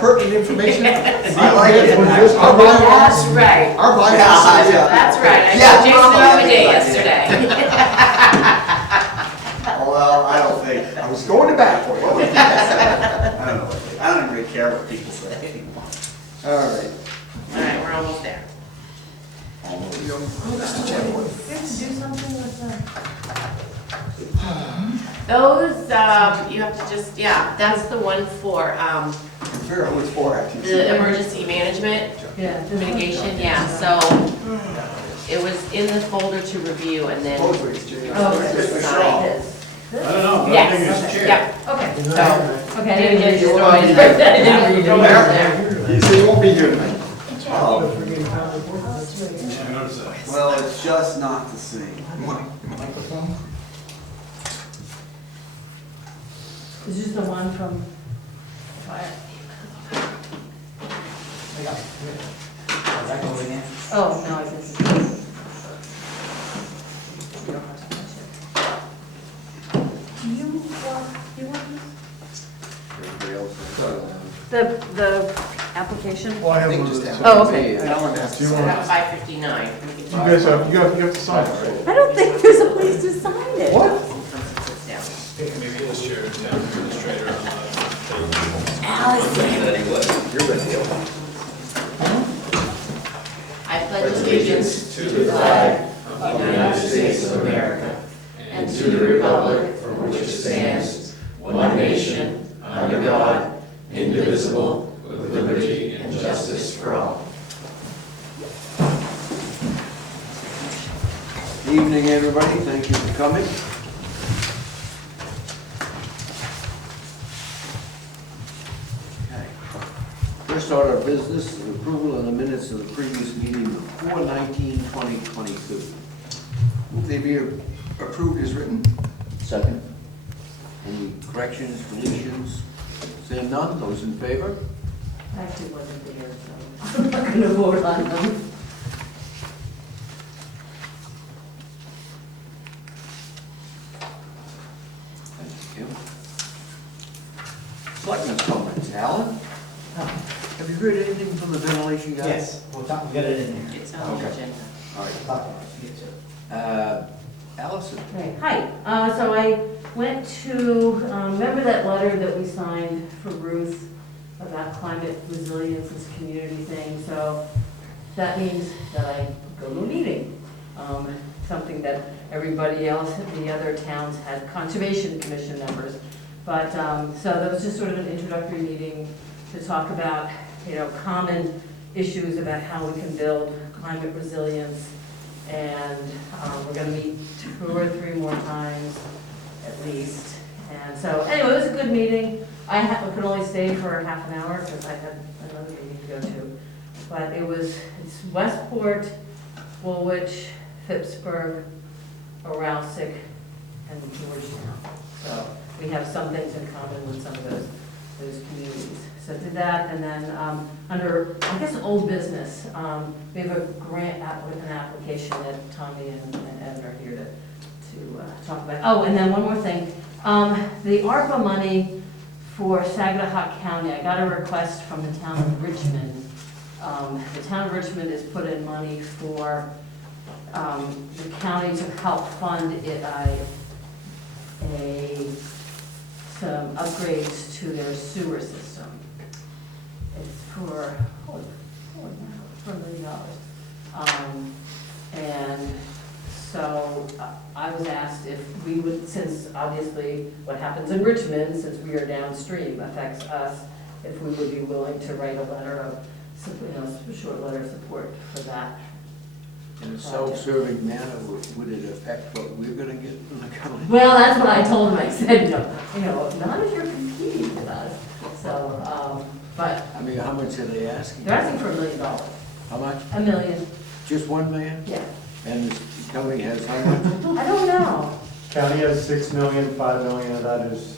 pertinent information. I like it. Our bylaws. That's right. Our bylaws. Yeah. That's right. I Yeah, told Jason probably. the day yesterday. Well, I don't think, I was going to bat for you. I don't know, I don't really care what people say anymore. All right. All right, we're almost there. Mr. Chairman. We have to do something with those, you have to just, yeah, that's the one for, I figure out who it's for, actually. the emergency management mitigation, yeah, so it was in the folder to review and then. Supposedly it's Jay. Oh, It's it's Mr. signed. Shaw. I don't know, Yes, I think it's chair. yeah, Okay. so, Okay. didn't get You destroyed. won't be Didn't there. throw it there. So you won't be here tonight. Oh, I noticed that. well, it's just not the same. Microphone? Is this the one from fire? Oh, no, I guess it's. You don't have to touch it. Do you want this? The application? Well, I I have think one just of have. those. Oh, okay. That one has to. Do you want- 5:59. You guys have, you have to sign it, right? I don't think there's a place to sign it. What? Maybe this chair, town administrator on the. I pledge allegiance to the flag of the United States of America and to the republic for which it stands, one nation, under God, indivisible, with liberty and justice for all. Evening, everybody. Thank you for coming. Okay. First order of business is approval of the minutes of the previous meeting of 4/19/2022. Will they be approved as written? Second. Any corrections, deletions? Seeing none, those in favor? I actually wasn't there, so I'm not gonna vote on them. Thank you. Selectmen's comments. Alan? Have you heard anything from the ventilation guys? Yes, we got it in there. It's on the Okay. agenda. All right. Talk about it. Allison? Right, hi, so I went to, remember that letter that we signed for Ruth about climate resilience, this community thing? So that means that I go to a meeting, something that everybody else, the other towns had conservation commission members. But, so that was just sort of an introductory meeting to talk about, common issues about how we can build climate resilience. And we're gonna meet 2 or 3 more times at least. And so, anyway, it was a good meeting. I could only stay for half an hour because I had another meeting to go to. But it's Westport, Woolwich, Phippsburg, Arousik, and Georgetown. So we have some things in common with some of those communities. So did that, and then under, I guess, old business, we have a grant, an application that Tommy and Evan are here to talk about. Oh, and then one more thing. The ARPA money for Saginaw County, I got a request from the town of Richmond. The town of Richmond has put in money for the county to help fund some upgrades to their sewer system. It's for, for $1 million. And so I was asked if we would, since obviously what happens in Richmond, since we are downstream, affects us, if we would be willing to write a letter of, a short letter of support for that. In a self-serving manner, would it affect what we're gonna get from the county? Well, that's what I told him. I said, not if you're competing with us. So, but I mean, how much are they asking? they're asking for $1 million. How much? $1 million, Just 1 million? yeah. And the county has how much? I don't know. County has 6 million, 5 million of that is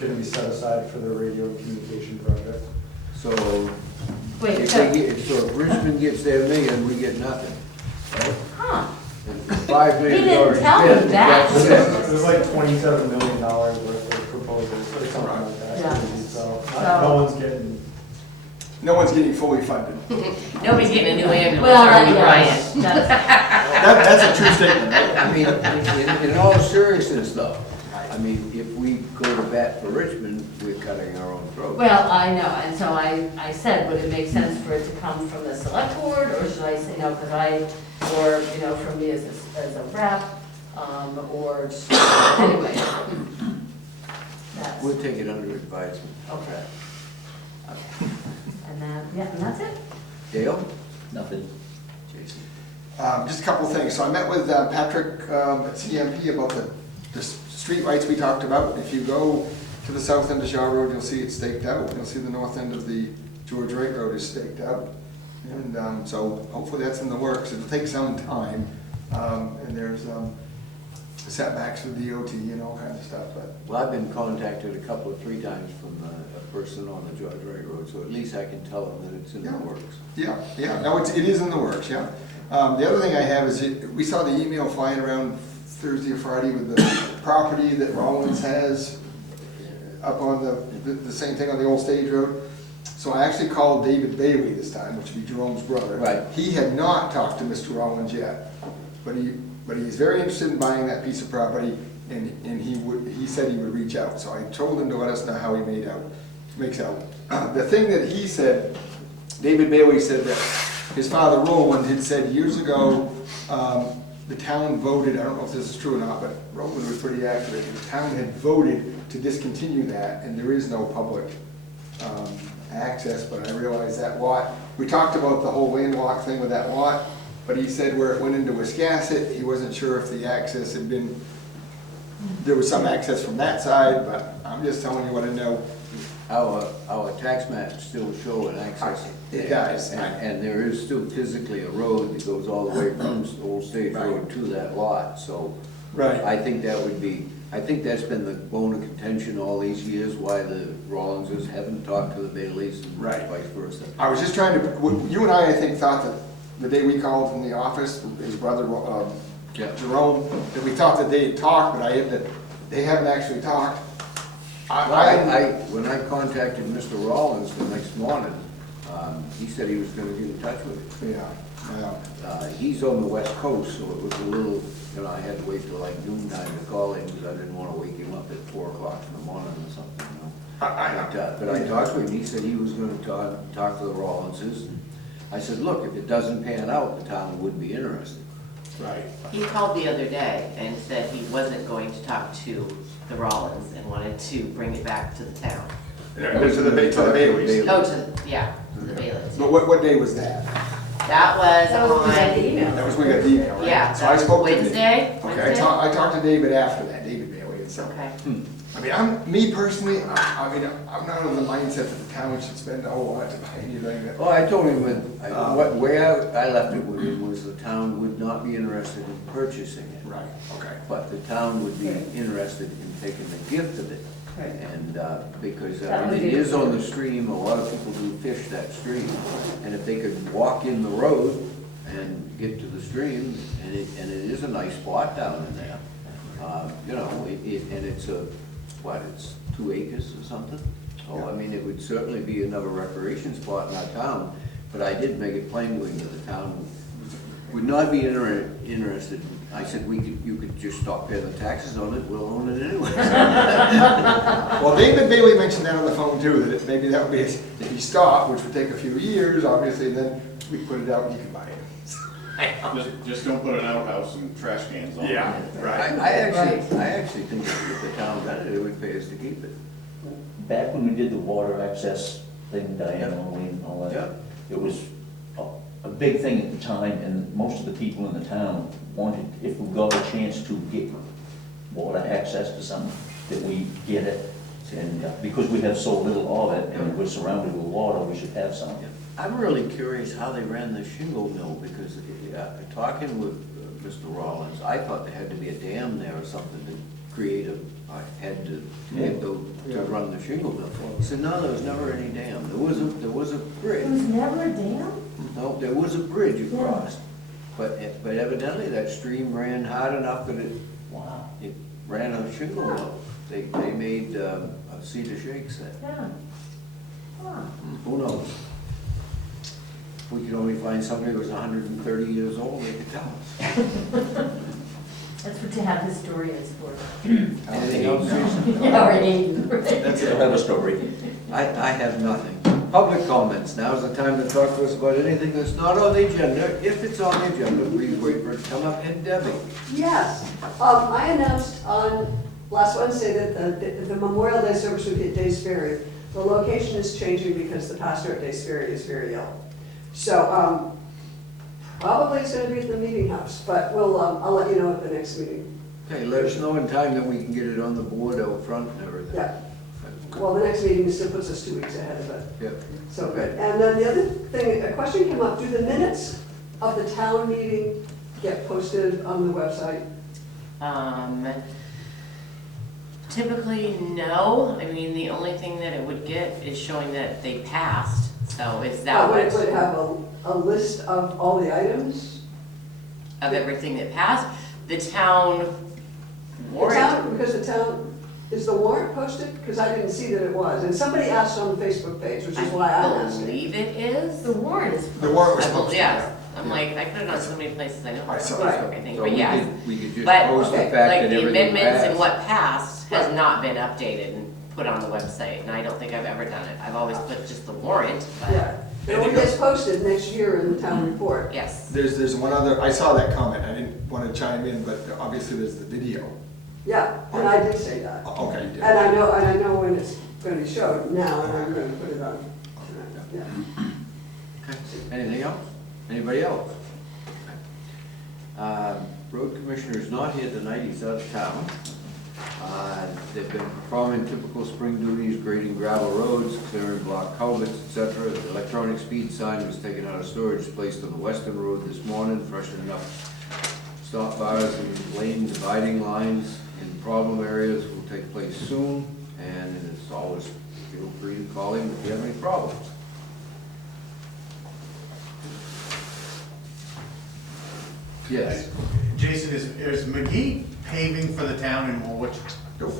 gonna be set aside for the radio communication project. So, Wait, if so, if Richmond gets their million, we get nothing. huh? And $5 million He didn't tell me spent, that. that's it. There's like $27 million worth of proposals or something like that. Yeah. So So- no one's getting no one's getting fully funded. Nobody's getting a new ambulance, Well, are we, yes, Brian? that's, That's a true statement, right? I mean, in all seriousness though, I mean, if we go to bat for Richmond, we're cutting our own throat. well, I know, and so I said, would it make sense for it to come from the select board, or should I say, or, from me as a rep, or, anyway. That's, We'll take it under advisement. okay. And then, yeah, and that's it. Dale? Nothing. Jason? Just a couple things. So I met with Patrick at CMP about the street lights we talked about. If you go to the south end of Shaw Road, you'll see it staked out. You'll see the north end of the George Wright Road is staked out. And so hopefully that's in the works. It'll take some time. And there's setbacks with DOT and all kinds of stuff, but Well, I've been contacted three times from a person on the George Wright Road, so at least I can tell them that it's in the Yeah. works. yeah, no, it is in the works, yeah. The other thing I have is, we saw the email flying around Thursday or Friday with the property that Rollins has up on the same thing on the old stage road. So I actually called David Bailey this time, which would be Jerome's brother. Right. He had not talked to Mr. Rollins yet, but he's very interested in buying that piece of property, and he said he would reach out. So I told him to let us know how he makes out. The thing that he said, David Bailey said that his father Roland had said years ago, the town voted, I don't know if this is true or not, but Roland was pretty accurate. The town had voted to discontinue that, and there is no public access, but I realized that lot, we talked about the whole landlocked thing with that lot, but he said where it went into Wiscasset, he wasn't sure if the access had been, there was some access from that side, but I'm just telling you what I know. Our tax maps still show an access. It does. And there is still physically a road that goes all the way from Old Stage Road to that lot, so. Right. I think that's been the bone of contention all these years, why the Rollinses haven't talked to the Baileys and Right. vice versa. I was just trying to, you and I think, thought that the day we called from the office, his brother, Yeah. Jerome, that we thought that they had talked, but they haven't actually talked. When I contacted Mr. Rollins the next morning, he said he was gonna get in touch with me. Yeah, He's on the west coast, so it was a little, I had to wait till like noon time to call him, because I didn't wanna wake him up at 4 o'clock in the morning or something, But I talked to him, he said he was gonna talk to the Rollinses. I said, look, if it doesn't pan out, the town would be interested. right. He called the other day and said he wasn't going to talk to the Rollins and wanted to bring it back to the town. To the Baileys. Oh, to the Bailiffs. But what day was that? That was That was the on, email. That was when we got the email, right? yeah, So I spoke to Wednesday? Okay, I talked to David after that, David Bailey, and so. Okay. I mean, me personally, I'm not of the mindset that the town should spend a whole lot to buy anything that. Well, I told him, where I left it with him was the town would not be interested in purchasing it. Right, okay. But the town would be interested in taking the gift of it. Right. And, because That would it be- is on the stream, a lot of people do fish that stream. And if they could walk in the road and get to the stream, and it is a nice spot down in there. And it's it's 2 acres or something? So, I mean, it would certainly be another recreation spot in our town, but I did make it plain with him that the town would not be interested. I said, you could just stop paying the taxes on it, we'll own it anyway. Well, David Bailey mentioned that on the phone too, that maybe that would be, if you stop, which would take a few years, obviously, then we put it out and you can buy it. Just don't put an outhouse and trash cans on it. I actually think if the town got it, it would pay us to keep it. Back when we did the water access thing, diagonally and all Yeah. that, it was a big thing at the time, and most of the people in the town wanted, if we got a chance to get water access to something, that we get it. And because we have so little of it, and we're surrounded with water, we should have some. I'm really curious how they ran the shingle mill, because talking with Mr. Rollins, I thought there had to be a dam there or something to create a head to be able to run the shingle mill. He said, no, there was never any dam. There was a There was bridge. never a dam? No, there was a bridge across. But evidently that stream ran hard enough that Wow. it ran a shingle mill. They made cedar shakes there. Yeah. Huh. Who knows? find somebody who was 130 years old, they could tell us. That's what to have historians for. Anything else, Jason? Yeah, or Aiden, right? That's I it. have a story. I have nothing. Public comments, now's the time to talk to us about anything that's not on the agenda. If it's on the agenda, please wait for it to come up. And Debbie, Yes, I announced on last Wednesday that the Memorial Day service would be at Days Ferry. The location is changing because the pastor at Days Ferry is very ill. So, probably it's gonna be at the meeting house, but I'll let you know at the next meeting. okay, let us know in time that we can get it on the board out front and everything. Yeah, well, the next meeting still puts us 2 weeks ahead of it, Yep. so good. And then the other thing, a question came up, do the minutes of the town meeting get posted on the website? Typically, no. I mean, the only thing that it would get is showing that they passed. So is that Would what, it have a list of all the items? of everything that passed? The town The warrant, town, because the town, is the warrant posted? Because I didn't see that it was. And somebody asked on the Facebook page, which is why I'm I asking. believe it is. The warrant is. The warrant was I believe, posted, yeah. yeah. I'm like, I put it on so many places, I know I it's on saw it. Facebook, I think, So but we yeah. we could just But, post the okay, fact Like that the everything amendments and passed. what passed has not been updated and put on the website, and I don't think I've ever done it. I've always put just the warrant, but Yeah. It only gets posted next year in the town report. yes. There's one other, I saw that comment, I didn't want to chime in, but obviously there's the video. Yeah, and I did say that. Okay, you did. And I know when it's gonna be showed now, and I'm gonna put it on. Yeah. Okay. Anything else? Anybody else? Road commissioner is not here tonight, he's out of town. They've been performing typical spring duties, grading gravel roads, clearing block culverts, etc. The electronic speed sign was taken out of storage, placed on the western road this morning, freshening up stop bars and lane dividing lines in problem areas will take place soon, and as always, feel free to call him if you have any problems. Yes. Jason, is McGee paving for the town in Woolwich? Nope.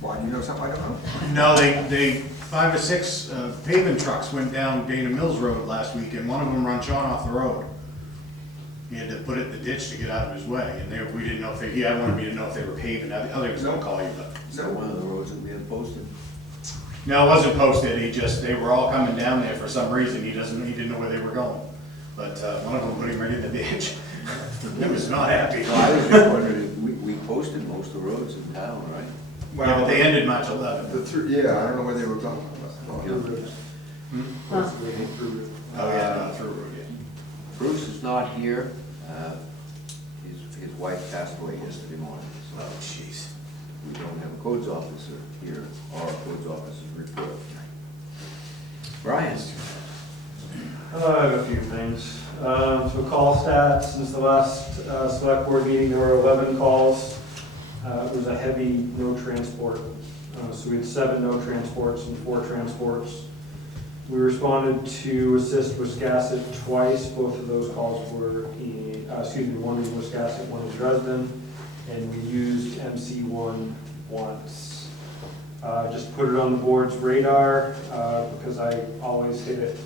Why, do you know something I don't know? No, they 5 or 6 paving trucks went down Dana Mills Road last week, and one of them run Sean off the road. He had to put it in the ditch to get out of his way, and we didn't know if he wanted me to know if they were paving. I think he was gonna call you, but. So one of the roads that being posted. No, it wasn't posted, they were all coming down there for some reason, he didn't know where they were going. But one of them put him right in the ditch. He was not happy. Well, I was just wondering, we posted most of the roads in town, right? Yeah, but they ended March 11th. Yeah, I don't know where they were going. Oh, yeah, not through road yet. Bruce is not here. His wife passed away yesterday morning, so Oh, jeez. we don't have a codes officer here or a codes officer's report. Brian? I have a few things. So call stats, since the last select board meeting, there were 11 calls. It was a heavy no transport. So we had 7 no transports and 4 transports. We responded to assist Wiscasset twice. Both of those calls were one in Wiscasset, one in Dresden. And we used MC1 once. Just put it on the board's radar because I always hit it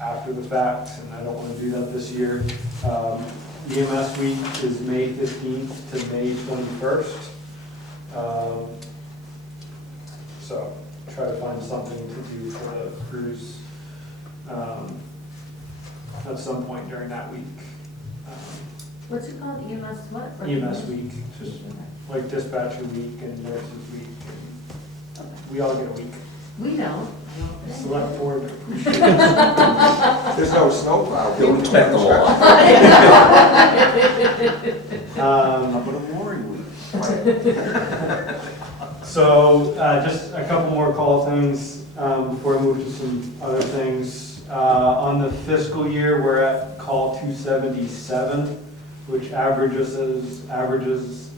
after the fact, and I don't want to do that this year. EMS week is May 15th to May 21st. So try to find something to do for the crews at some point during that week. What's it called, EMS what? EMS week, just like dispatcher week and nurses week. And we all get a week. We don't. Select board. There's no snowplow. Don't expect a lot. How about a mooring week? So, just a couple more call things before I move to some other things. On the fiscal year, we're at call 277, which averages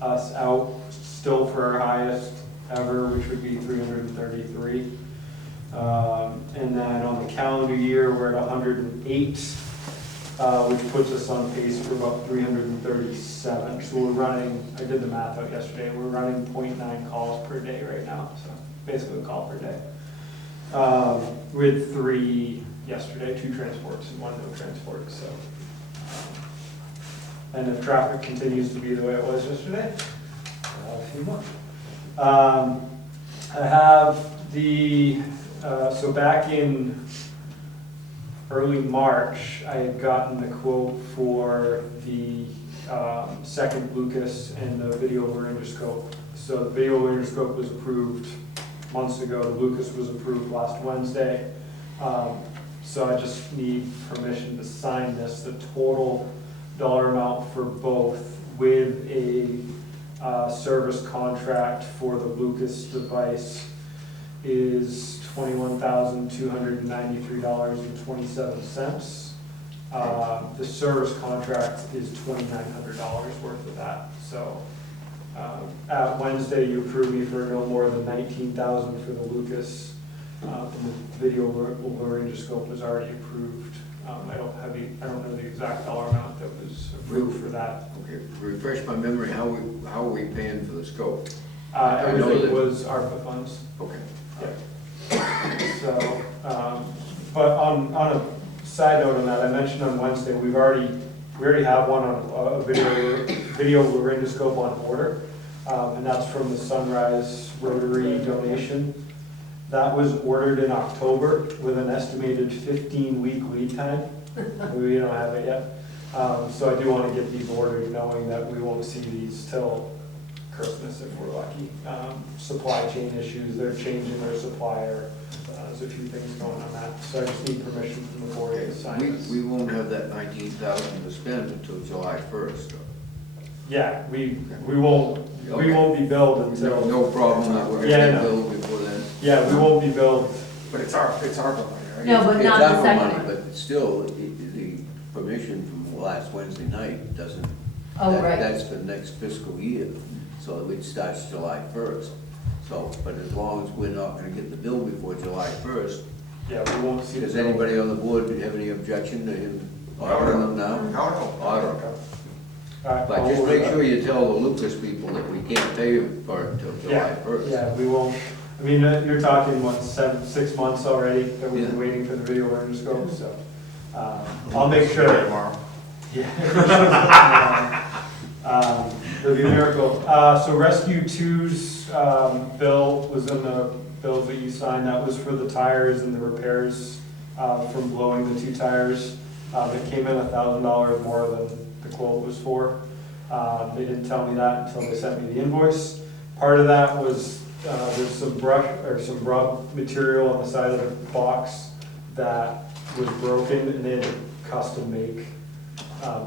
us out still for our highest ever, which would be 333. And then on the calendar year, we're at 108, which puts us on pace for about 337. So we're running, I did the math out yesterday, we're running 0.9 calls per day right now, so basically a call per day. We had 3 yesterday, 2 transports and 1 no transport, so. And if traffic continues to be the way it was yesterday, I'll have a few more. I have the, so back in early March, I had gotten the quote for the second Lucas and the video laryngoscope. So the video laryngoscope was approved months ago, the Lucas was approved last Wednesday. So I just need permission to sign this. The total dollar amount for both with a service contract for the Lucas device is $21,293.27. The service contract is $2,900 worth of that. So at Wednesday, you approved me for no more than $19,000 for the Lucas. And the video laryngoscope was already approved. I don't know the exact dollar amount that was approved for that. Okay, refresh my memory, how are we paying for the scope? Everything was ARPA funds. Okay. So, but on a side note on that, I mentioned on Wednesday, we already have one on a video laryngoscope on order, and that's from the Sunrise Rotary donation. That was ordered in October with an estimated 15-week lead time. We don't have it yet. So I do want to get these ordered knowing that we won't see these till Christmas if we're lucky. Supply chain issues, they're changing their supplier. There's a few things going on that. So I just need permission from the board to sign this. We won't have that 19,000 to spend until July 1st. Yeah, we won't be billed until. No problem that we're Yeah, gonna no. get billed before then. Yeah, we won't be billed. But it's our money, right? No, but It's not the ARPA second money, one. but still, the permission from last Wednesday night doesn't. Oh, right. That's for next fiscal year, so it starts July 1st. So, but as long as we're not gonna get the bill before July 1st, Yeah, we won't see the does bill. anybody on the board have any objection to him ordering them now? No. Order them. Okay. All right, But I'll just order make that. sure you tell the Lucas people that we can't pay for it until July 1st. Yeah, we won't, I mean, you're talking, what, 6 months already that we've been Yeah. waiting for the video laryngoscope, so. I'll make sure. Tomorrow. Yeah. It'll be a miracle. So Rescue 2's bill was in the bills that you signed. That was for the tires and the repairs from blowing the 2 tires. It came in $1,000 more than the quote was for. They didn't tell me that until they sent me the invoice. Part of that was there's some brush or some rub material on the side of the box that was broken, and they had to custom make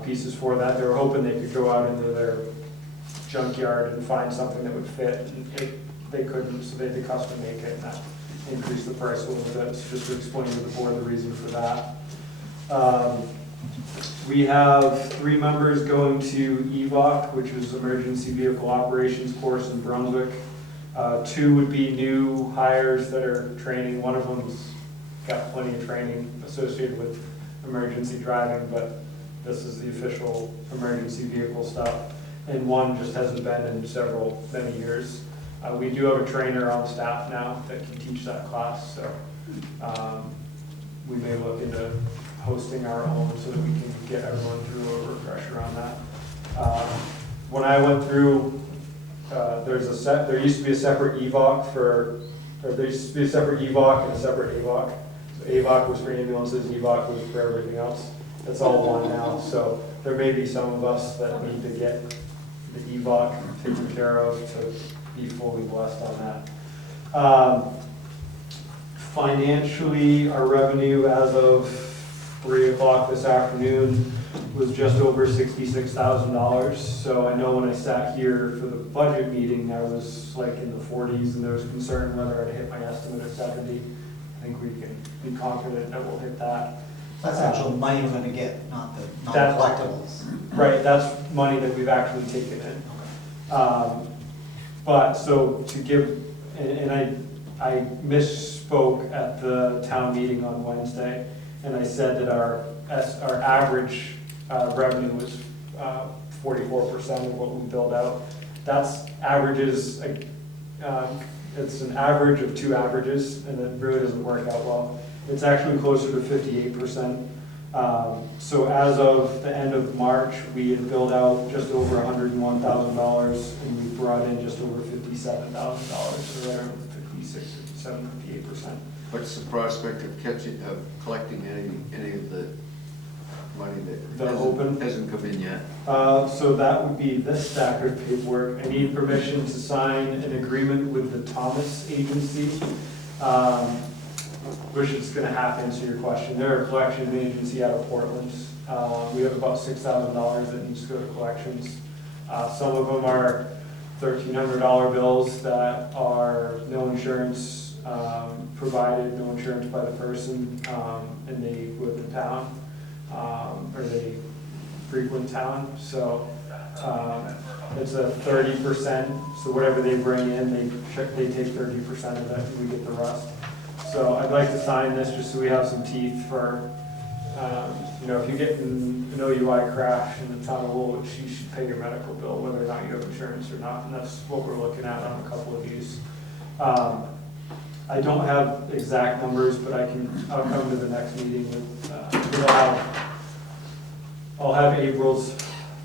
pieces for that. They were hoping they could go out into their junkyard and find something that would fit, and they couldn't, so they had to custom make it, and that increased the price a little bit. So just to explain to the board the reason for that. We have 3 members going to EVOC, which is Emergency Vehicle Operations course in Brunswick. 2 would be new hires that are training. One of them's got plenty of training associated with emergency driving, but this is the official emergency vehicle stuff. And 1 just hasn't been in many years. We do have a trainer on staff now that can teach that class, so we may look into hosting our own so that we can get everyone through a refresher on that. When I went through, there used to be a separate EVOC and a separate AVOC. So AVOC was for ambulances, EVOC was for everything else. That's all one now, so there may be some of us that need to get the EVOC taken care of to be fully blessed on that. Financially, our revenue as of 3 o'clock this afternoon was just over $66,000. So I know when I sat here for the budget meeting, I was like in the 40s, and there was concern whether I'd hit my estimate of 70. I think we can be confident that we'll hit that. That's actual money we're gonna get, not the That- collectibles. Right, that's money that we've actually taken in. But so to give, and I misspoke at the town meeting on Wednesday, and I said that our average revenue was 44% of what we billed out. That's averages it's an average of two averages, and it really doesn't work out well. It's actually closer to 58%. So as of the end of March, we had billed out just over $101,000, and we brought in just over $57,000, so around 56, 57, 58%. What's the prospect of collecting any of the money that The open? hasn't come in yet? So that would be this stack of paperwork. I need permission to sign an agreement with the Thomas Agency, which is gonna half answer your question. They're a collection agency out of Portland. We have about $6,000 that needs to go to collections. Some of them are $1,300 bills that are no insurance provided, no insurance by the person, and they live in town, or they frequent town. So it's a 30%, so whatever they bring in, they take 30% of it, and we get the rest. So I'd like to sign this just so we have some teeth for, if you get in an OUI crash in the town of Woolwich, you should pay your medical bill, whether or not you have insurance or not, and that's what we're looking at on a couple of these. I don't have exact numbers, but I'll come to the next meeting with, I'll have April's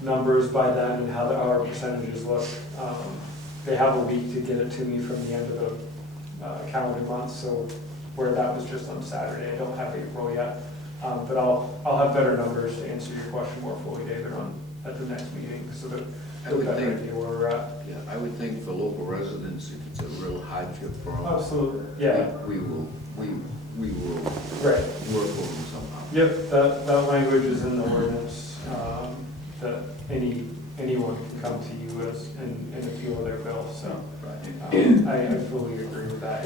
numbers by then and how our percentages look. They have a week to get it to me from the end of the calendar month, so where that was just on Saturday, I don't have April yet. But I'll have better numbers to answer your question more fully, David, at the next meeting, so that I would better think- idea where we're at. Yeah, I would think for local residents, if it's a real hardship for them. Absolutely, yeah, We will right. work with them somehow. Yep, that language is in the ordinance, that anyone can come to you and appeal their bill, so. I fully agree with that.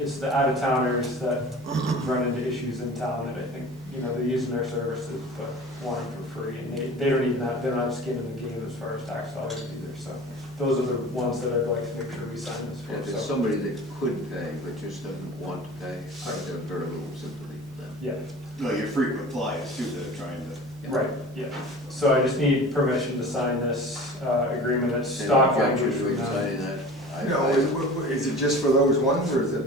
It's the out-of-towners that run into issues in town that I think, they're using their services, but want them for free, and they don't even have, they're not skin in the game as far as tax dollars either, so. Those are the ones that I'd like to make sure we sign this If for, it's so. somebody that could pay, but just doesn't want to pay, I have very little sympathy for them. Yeah, No, your frequent flyers too, that are trying to. right, yeah. So I just need permission to sign this agreement. It's Any stock objection language to from it them. signing that? Is it just for those ones, or is it?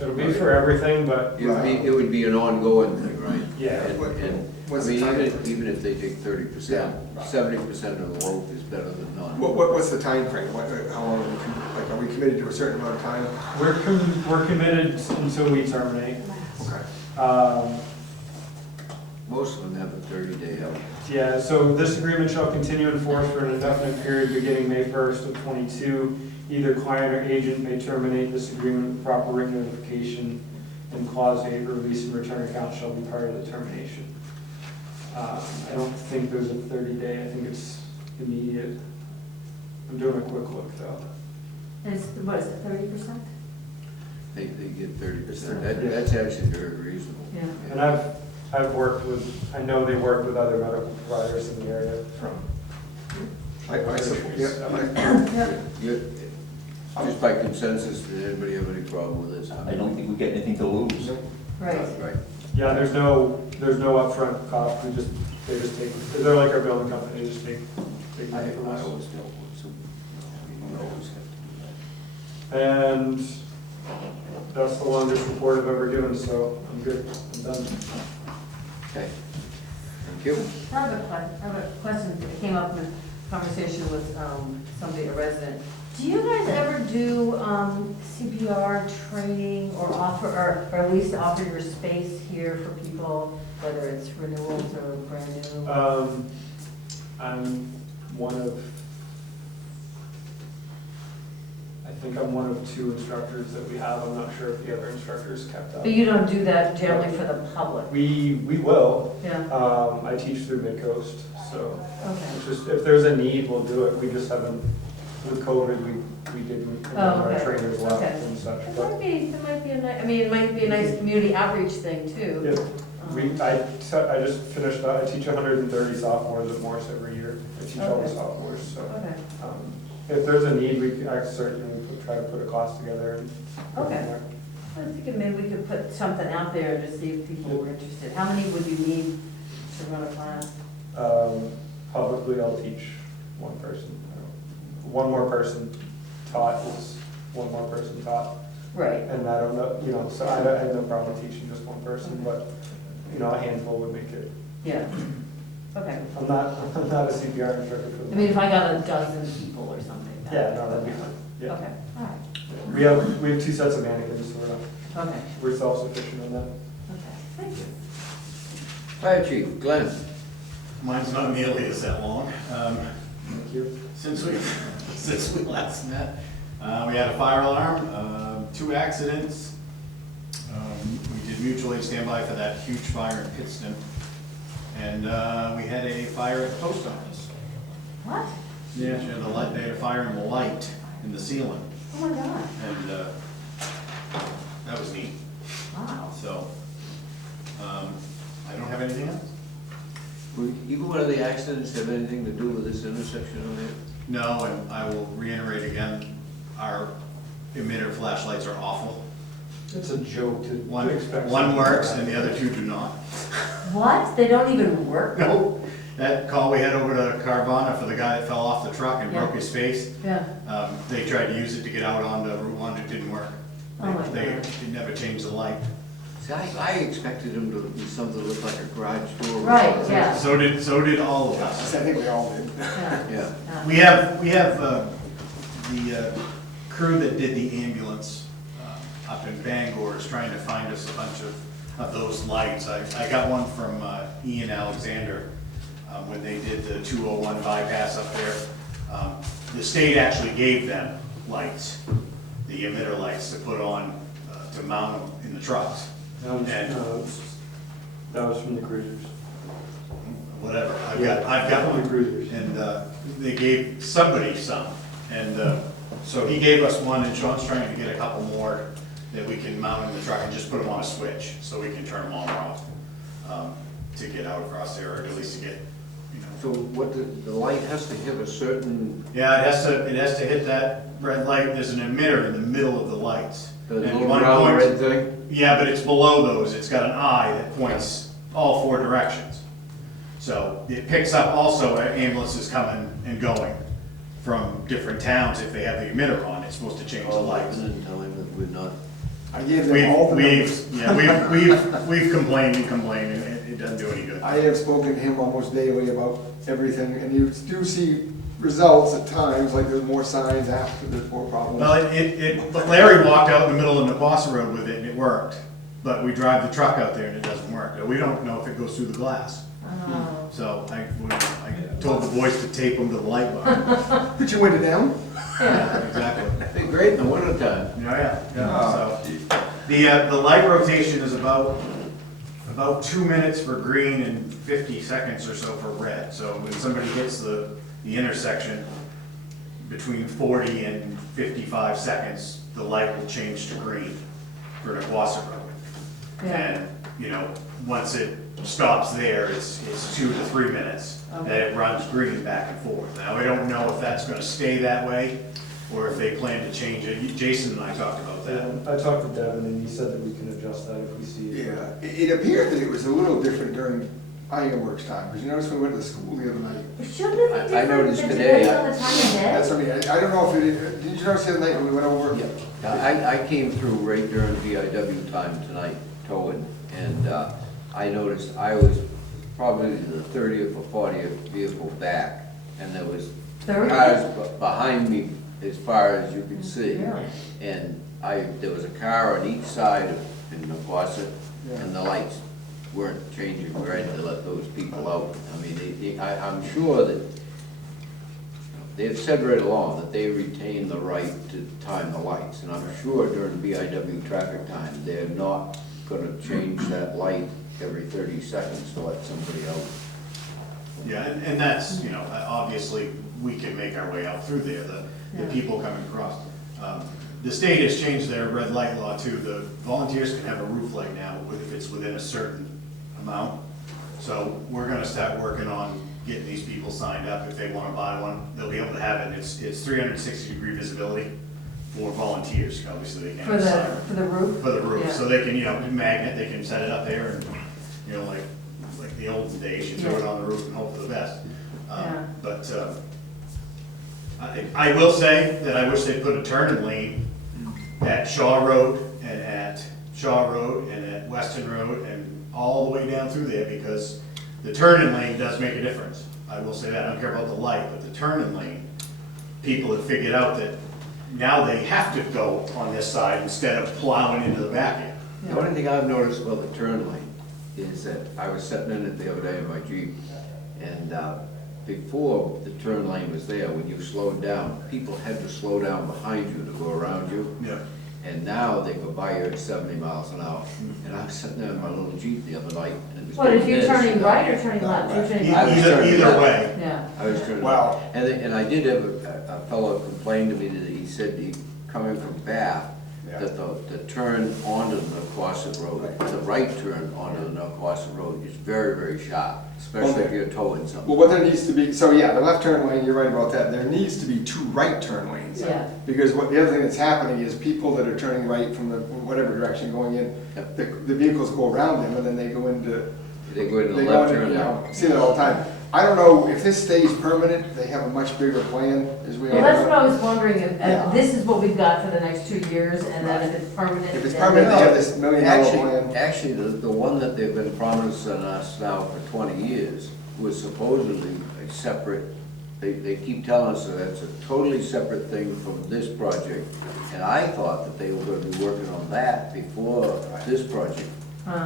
It'll be for everything, but, It would be an ongoing thing, right? yeah. And, I What's the mean, time? even if they take 30%, Yeah. 70% of the loaf is better than none. What's the timeframe? How long, are we committed to a certain amount of time? We're committed until we terminate. Okay. Most of them have a 30-day out. Yeah, so this agreement shall continue in force for an indefinite period beginning May 1st of '22. Either client or agent may terminate this agreement with proper written notification, and clause 8, release and return account shall be part of the termination. I don't think there's a 30-day, I think it's immediate. I'm doing a quick look though. What is it, 30%? They get 30%. That's actually very reasonable. Yeah. And I know they work with other medical providers in the area from. I support, yeah. Just by consensus, did anybody have any problem with this? I don't think we get anything to lose. Right. Right. Yeah, there's no upfront cost, they just take, they're like our building company, they just take I money from us. always dealt with some, you always have to do that. And that's the longest report I've ever given, so I'm good, I'm done. Okay, thank you. I have a question that came up in a conversation with somebody, a resident. Do you guys ever do CPR training or offer, or at least offer your space here for people, whether it's renewals or brand new? I'm one of 2 instructors that we have. I'm not sure if the other instructors kept up. But you don't do that generally for the public? We will. Yeah, I teach through Mid-Coast, so okay. it's just, if there's a need, we'll do it. We just haven't, with COVID, we didn't, our okay. trainers left Okay. and such. It But might be a nice, it might be a nice community outreach thing too. yeah, I just finished, I teach 130 sophomores at Morse every year. I teach all the Okay. sophomores, so. Okay, If there's a need, I certainly try to put a class together and. Okay. I was thinking maybe we could put something out there to see if people were interested. How many would you need to run a class? Publicly, I'll teach one person. One more person taught is one more person taught. Right, And I don't know, you know, so I have no problem teaching just one person, but, you know, a handful would make it. yeah, okay. I'm not a CPR instructor. I mean, if I got a dozen people or something. Yeah, no, that'd be fine, yeah. Okay, all right, We have 2 sets of mannequins, so okay, we're self-sufficient on that. okay, thank you. Fire Chief, Glenn. Mine's not nearly as that long. Thank you. Since we last met, we had a fire alarm, 2 accidents. We did mutual aid standby for that huge fire in Pittston. And we had a fire at the post office. What? Yeah. They had a fire in the light in the ceiling, Oh my God, and that was neat. wow. So, I don't have anything else. Were either one of the accidents have anything to do with this intersection over here? No, and I will reiterate again, our emitter flashlights are awful. It's a joke to expect. One works and the other 2 do not. What? They don't even work? No, that call we had over to Carvana for the guy that fell off the truck and broke his face, Yeah, they tried to use it to get out onto Route 1, it didn't work. Oh my They God. never changed the light. See, I expected him to be something that looked like a garage door. right, yeah, So did all of I us. think we all did. yeah. Yeah. Yeah. We have the crew that did the ambulance up in Bangor is trying to find us a bunch of those lights. I got one from Ian Alexander when they did the 201 bypass up there. The state actually gave them lights, the emitter lights to put on, to mount them in the trucks. That was from the cruisers. Whatever, I've got one. The cruisers. And they gave somebody some, and so he gave us one, and Sean's trying to get a couple more that we can mount in the truck and just put them on a switch, so we can turn them on or off, to get out across there, or at least to get, you know. So what, the light has to hit a certain, Yeah, it has to hit that red light, there's an emitter in the middle of the lights. the And little one round points- red thing? Yeah, but it's below those, it's got an eye that points all 4 directions. So it picks up also ambulances coming and going from different towns if they have the emitter on, it's supposed to change the lights. And tell him that we're not. I gave them all the numbers. We've complained and complained, and it doesn't do any good. I have spoken to him almost daily about everything, and you do see results at times, like there's more signs after there's more problems. Well, but Larry walked out in the middle of Nebraska Road with it, and it worked. But we drive the truck out there and it doesn't work. We don't know if it goes through the glass. Oh. So I told the boys to tape them to the light bar. Put your window down? Yeah, exactly. They're great in the wintertime. Yeah. So the light rotation is about 2 minutes for green and 50 seconds or so for red. So when somebody hits the intersection, between 40 and 55 seconds, the light will change to green for Nebraska Road. Yeah. And, you know, once it stops there, it's 2 to 3 minutes, Okay. then it runs green back and forth. Now, we don't know if that's gonna stay that way, or if they plan to change it. Jason and I talked about that. I talked to Devin and he said that we can adjust that if we see it. Yeah, it appeared that it was a little different during Ironworks time, because you notice when we went to school the other night. Shouldn't it be I different noticed than today, depending on the time of That's day? what I mean, I don't know if it, did you notice the other night when we went over? I came through right during VIW time tonight, towing, and I noticed I was probably the 30th or 40th vehicle back, and there was 30? cars behind me as far as you could see. Really? And there was a car on each side in the faucet, and the lights weren't changing red to let those people out. I mean, I'm sure that they've said right along that they retain the right to time the lights, and I'm sure during VIW traffic time, they're not gonna change that light every 30 seconds to let somebody out. Yeah, and that's, you know, obviously, we can make our way out through there, the Yeah. people coming across. The state has changed their red light law too. The volunteers can have a roof light now if it's within a certain amount. So we're gonna start working on getting these people signed up. If they wanna buy one, they'll be able to have it. It's 360-degree visibility for volunteers, obviously they For can't the, sign for the roof? for the roof. Yeah. So they can, you know, magnet, they can set it up there and, you know, like the olden days, you throw it on the roof and hope for the best. Yeah. But, I will say that I wish they put a turning lane at Shaw Road and at Weston Road and all the way down through there, because the turning lane does make a difference. I will say that, I don't care about the light, but the turning lane, people have figured out that now they have to go on this side instead of plowing into the back end. The only thing I've noticed about the turn lane is that I was sitting in it the other day in my Jeep, and before the turn lane was there, when you slowed down, people had to slow down behind you to go around you. Yeah. And now they go by you at 70 miles an hour. And I was sitting there in my little Jeep the other night, and it was What, doing if you're this, turning you know. right or turning left? You're turning I was left. turning Either left. way. Yeah. I was turning Wow. left. And I did have a fellow complain to me that he said he, coming from Bath, Yeah. that the turn onto the Quasit Road, the right turn onto the Quasit Road is very, very sharp, especially if you're towing something. Well, what there needs to be, so yeah, the left turn lane, you're right about that, there needs to be 2 right turn lanes. Yeah. Because the other thing that's happening is people that are turning right from the, whatever direction going in, Yep. the vehicles go around them and then they go into, They go into the they go left into, turn you lane. know, see that all the time. I don't know, if this stays permanent, they have a much bigger plan, as we all Well, know. that's what I was wondering, if Yeah. this is what we've got for the next 2 years, and then if it's permanent. If it's then- permanent, they have this $1 million plan. Actually, the one that they've been promising us now for 20 years was supposedly a separate, they keep telling us that it's a totally separate thing from this project. And I thought that they were gonna be working on that before this project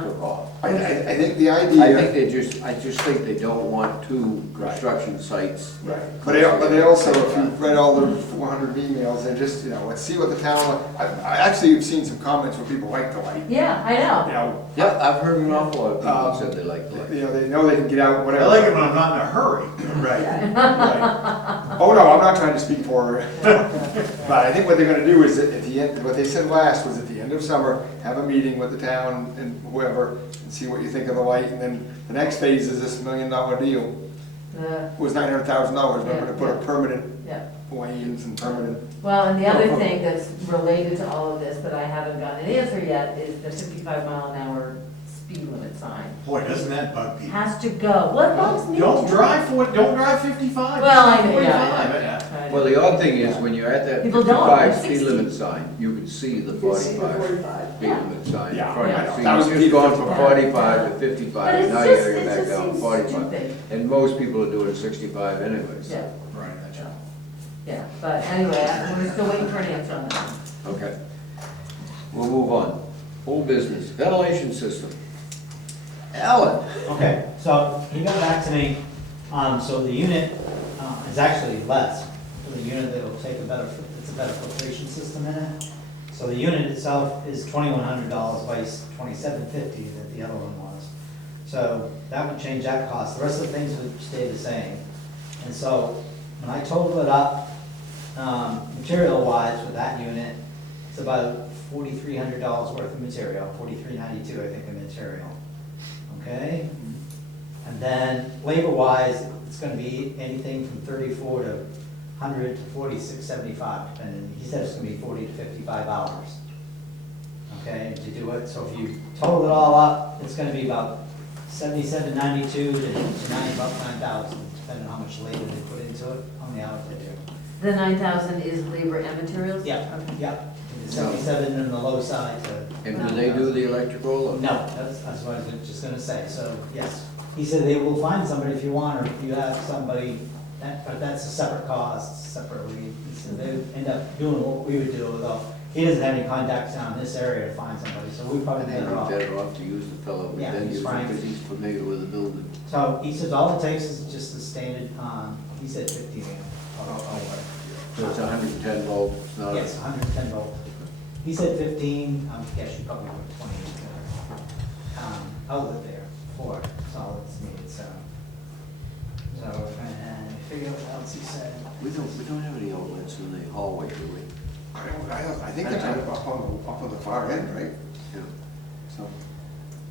took off. I think the I idea. think I just think they don't want 2 construction sites. Right, but they also, if you read all the 400 emails, they're just, you know, let's see what the town, I actually have seen some comments where people like the light. Yeah, I You know. know, Yeah, I've heard an awful lot of people said they like that. you know, they know they can get out, whatever. I like it when I'm not in a hurry. Right, right. Oh, no, I'm not trying to speak for her. But I think what they're gonna do is that at the end, what they said last was at the end of summer, have a meeting with the town and whoever, and see what you think of the light, and then the next phase is this $1 million deal. It was $900,000, but to put a permanent Yeah. lanes and permanent. Well, and the other thing that's related to all of this, but I haven't gotten an answer yet, is the 55-mile-an-hour speed limit sign. Boy, doesn't that bug people? Has to go. What bugs me? Don't drive 55. Well, I know, 45. yeah. Well, the odd thing is, when you're at that People don't, 55 they're speed 60. limit sign, you can see the You can see the 45 45. speed limit sign in Yeah, front I of know. you. That was So you've gone people. from Yeah. 45 to But 55, it's and now just- you're it back just down to seems 45. stupid. And most people are doing 65 anyways. Yeah, Right, that's right. yeah, but anyway, we're still waiting for an answer on that. Okay. We'll move on. Old business, ventilation system. Alan? Okay, so he got back to me, so the unit is actually less. For the unit, that will take it's a better filtration system in it. So the unit itself is $2,100 by $2,750 that the other one was. So that would change that cost. The rest of the things would stay the same. And so when I totaled it up, material-wise with that unit, it's about $4,300 worth of material, $4,392 I think of material. Okay? And then labor-wise, it's gonna be anything from 34 to 100 to 46.75, depending. He said it's gonna be 40 to 55 hours. Okay, to do it. So if you total it all up, it's gonna be about 77.92 to 90, about 9,000, depending on how much labor they put into it on the hours they do. The 9,000 is labor and materials? Yeah, Okay. yeah. The 77 on the low side to. And do they do the electrical? or- No, that's what I was just gonna say, so, yes. He said they will find somebody if you want, or if you have somebody, but that's a separate cost, separately. He said they would end up doing what we would do, though he doesn't have any contacts down this area to find somebody, so we probably And they'd better off. be better off to use the fellow we Yeah, then he's use fine. because he's familiar with the building. So he says all it takes is just the standard, he said 50 amp. So it's 110 volts, it's not. Yes, 110 volt. He said 15, guess you probably put 20 outlet there for it, that's all it's needed, so. So, and I figure what else he said. We don't have any outlets in the hallway, do we? I think they're kind of up on the far end, right? Yeah. So,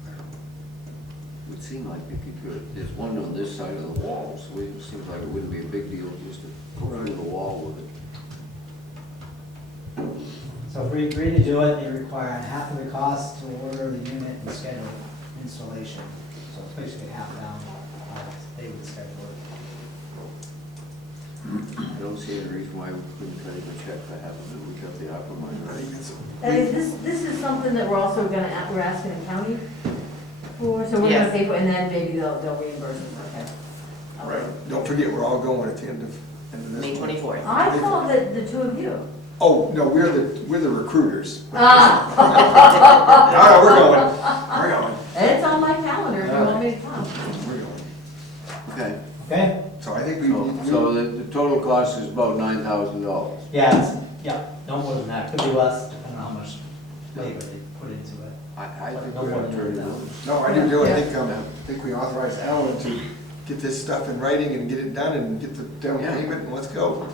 It would seem like if you could, there's one on this side of the wall, so it seems like it wouldn't be a big deal just to go through the wall with it. So if we agree to do it, they require half of the cost to order the unit and schedule installation. So it's basically half down, they would schedule it. I don't see any reason why we couldn't cut him a check for half of it, we got the ARPA money, right? And this is something that we're also we're asking the county for, so we're gonna Yes. pay for, and then maybe they'll reimburse us, okay? Right, don't forget, we're all going at the end of this. May month. 24th. I thought that the two of you. Oh, no, we're the recruiters. Ah, No, we're going. it's on my calendar if you want me to come. We're going. Okay, Okay? So I think so the total cost is about $9,000. Yeah, no more than that, could be less, depending on how much labor they put into it. I think No we're more gonna than turn it that. over. No, I didn't do it. Yeah. I think we authorized Alan to get this stuff in writing and get it done and get the down Yeah. payment and let's go.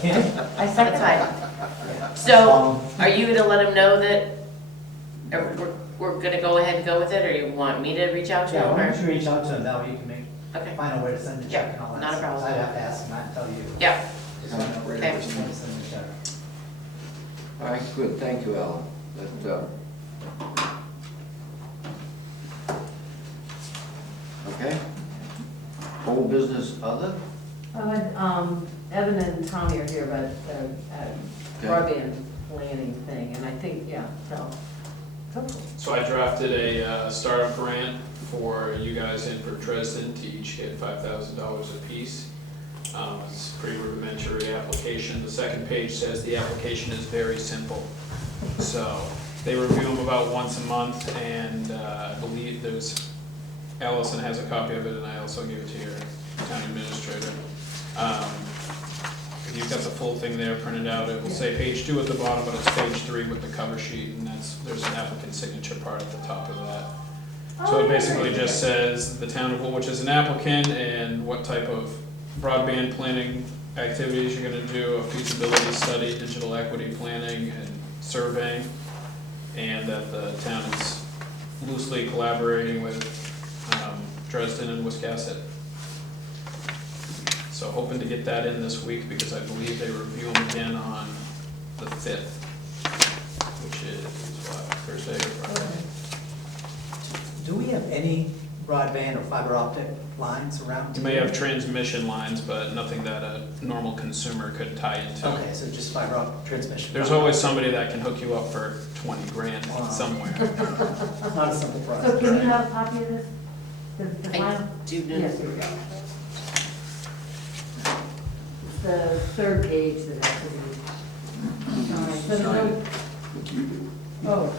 Kim? I second That's fine. So, are you gonna let him know that we're gonna go ahead and go with it, or you want me to reach out to Yeah, him? why or- don't you reach out to them, that way you can Okay, find out where to send the check and all that not a stuff. problem. I'd have to ask them, not tell you. yeah, Just find out where Okay. to send the check. All right, good, thank you, Alan. Okay. Whole business other? Evan and Tommy are here about broadband planning thing, and I think, yeah, so. So I drafted a startup grant for you guys and for Dresden to each get $5,000 apiece. It's a pretty rudimentary application. The second page says the application is very simple. So they review them about once a month, and I believe Allison has a copy of it, and I also gave it to your town administrator. You've got the full thing there printed out. It will say page 2 at the bottom, but it's page 3 with the cover sheet, and there's an applicant signature part at the top of that. So it basically just says the town of Woolwich is an applicant and what type of broadband planning activities you're gonna do, a feasibility study, digital equity planning and surveying, and that the town is loosely collaborating with Dresden and Wiscasset. So hoping to get that in this week because I believe they review them again on the 5th, which is what, Thursday or Friday? Do we have any broadband or fiber optic lines around? You may have transmission lines, but nothing that a normal consumer could tie into. Okay, so just fiber optic transmission. There's always somebody that can hook you up for 20 grand Wow. somewhere. Not a simple process. So can you have a copy of this? The I final? do know. Yes, here we go. It's the third page that has to be. All right, so there's no, oh,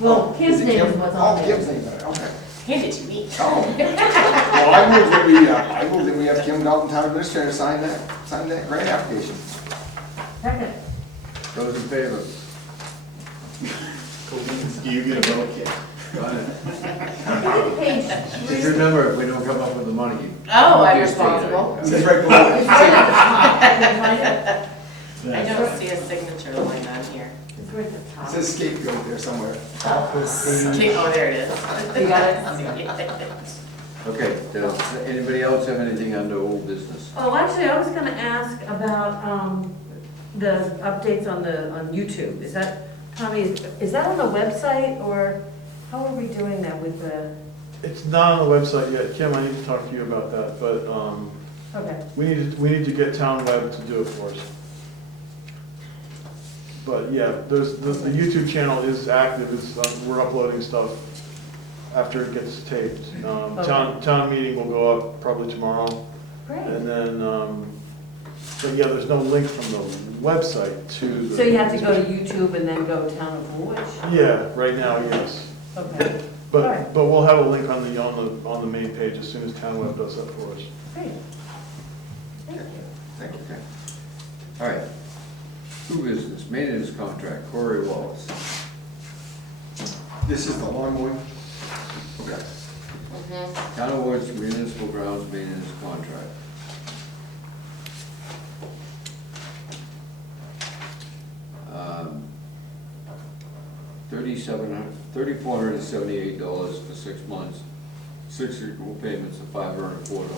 well, Kim's name is what's on Oh, there. Kim's name, okay. Hand it to me. Oh. Well, I move that we have Kim Dalton, town administrator, sign that grant application. Second. Those in favor? Do you get a vote, Kim? Go ahead. Look at page Just 3. remember, if we don't come up with the money, you. Oh, I'm Just take it. responsible. It says right below It's it. right at the top. Can you find it? I don't see a signature line on here. It's right at the It top. says scapegoat there somewhere. Okay, oh, there it is. You got it? Okay, does anybody else have anything under old business? Oh, actually, I was gonna ask about, the updates on YouTube. Is that, Tommy, is that on the website, or how are we doing that with the, It's not on the website yet. Kim, I need to talk to you about that, but okay. we need to get Town Web to do it for us. But yeah, the YouTube channel is active. We're uploading stuff after it gets taped. Town meeting will go up probably tomorrow. Great. And then, but yeah, there's no link from the website to the. So you have to go to YouTube and then go Town of Woolwich? Yeah, right now, yes. Okay, But, Alright. but we'll have a link on the main page as soon as Town Web does that for us. great. Thank you. Thank you, Ken. All right. New business, maintenance contract, Corey Wallace. This is the long one? Okay. Mhm. Town of Woolwich Municipal Grounds Maintenance Contract. $3,478 for 6 months, 6 equal payments of $504.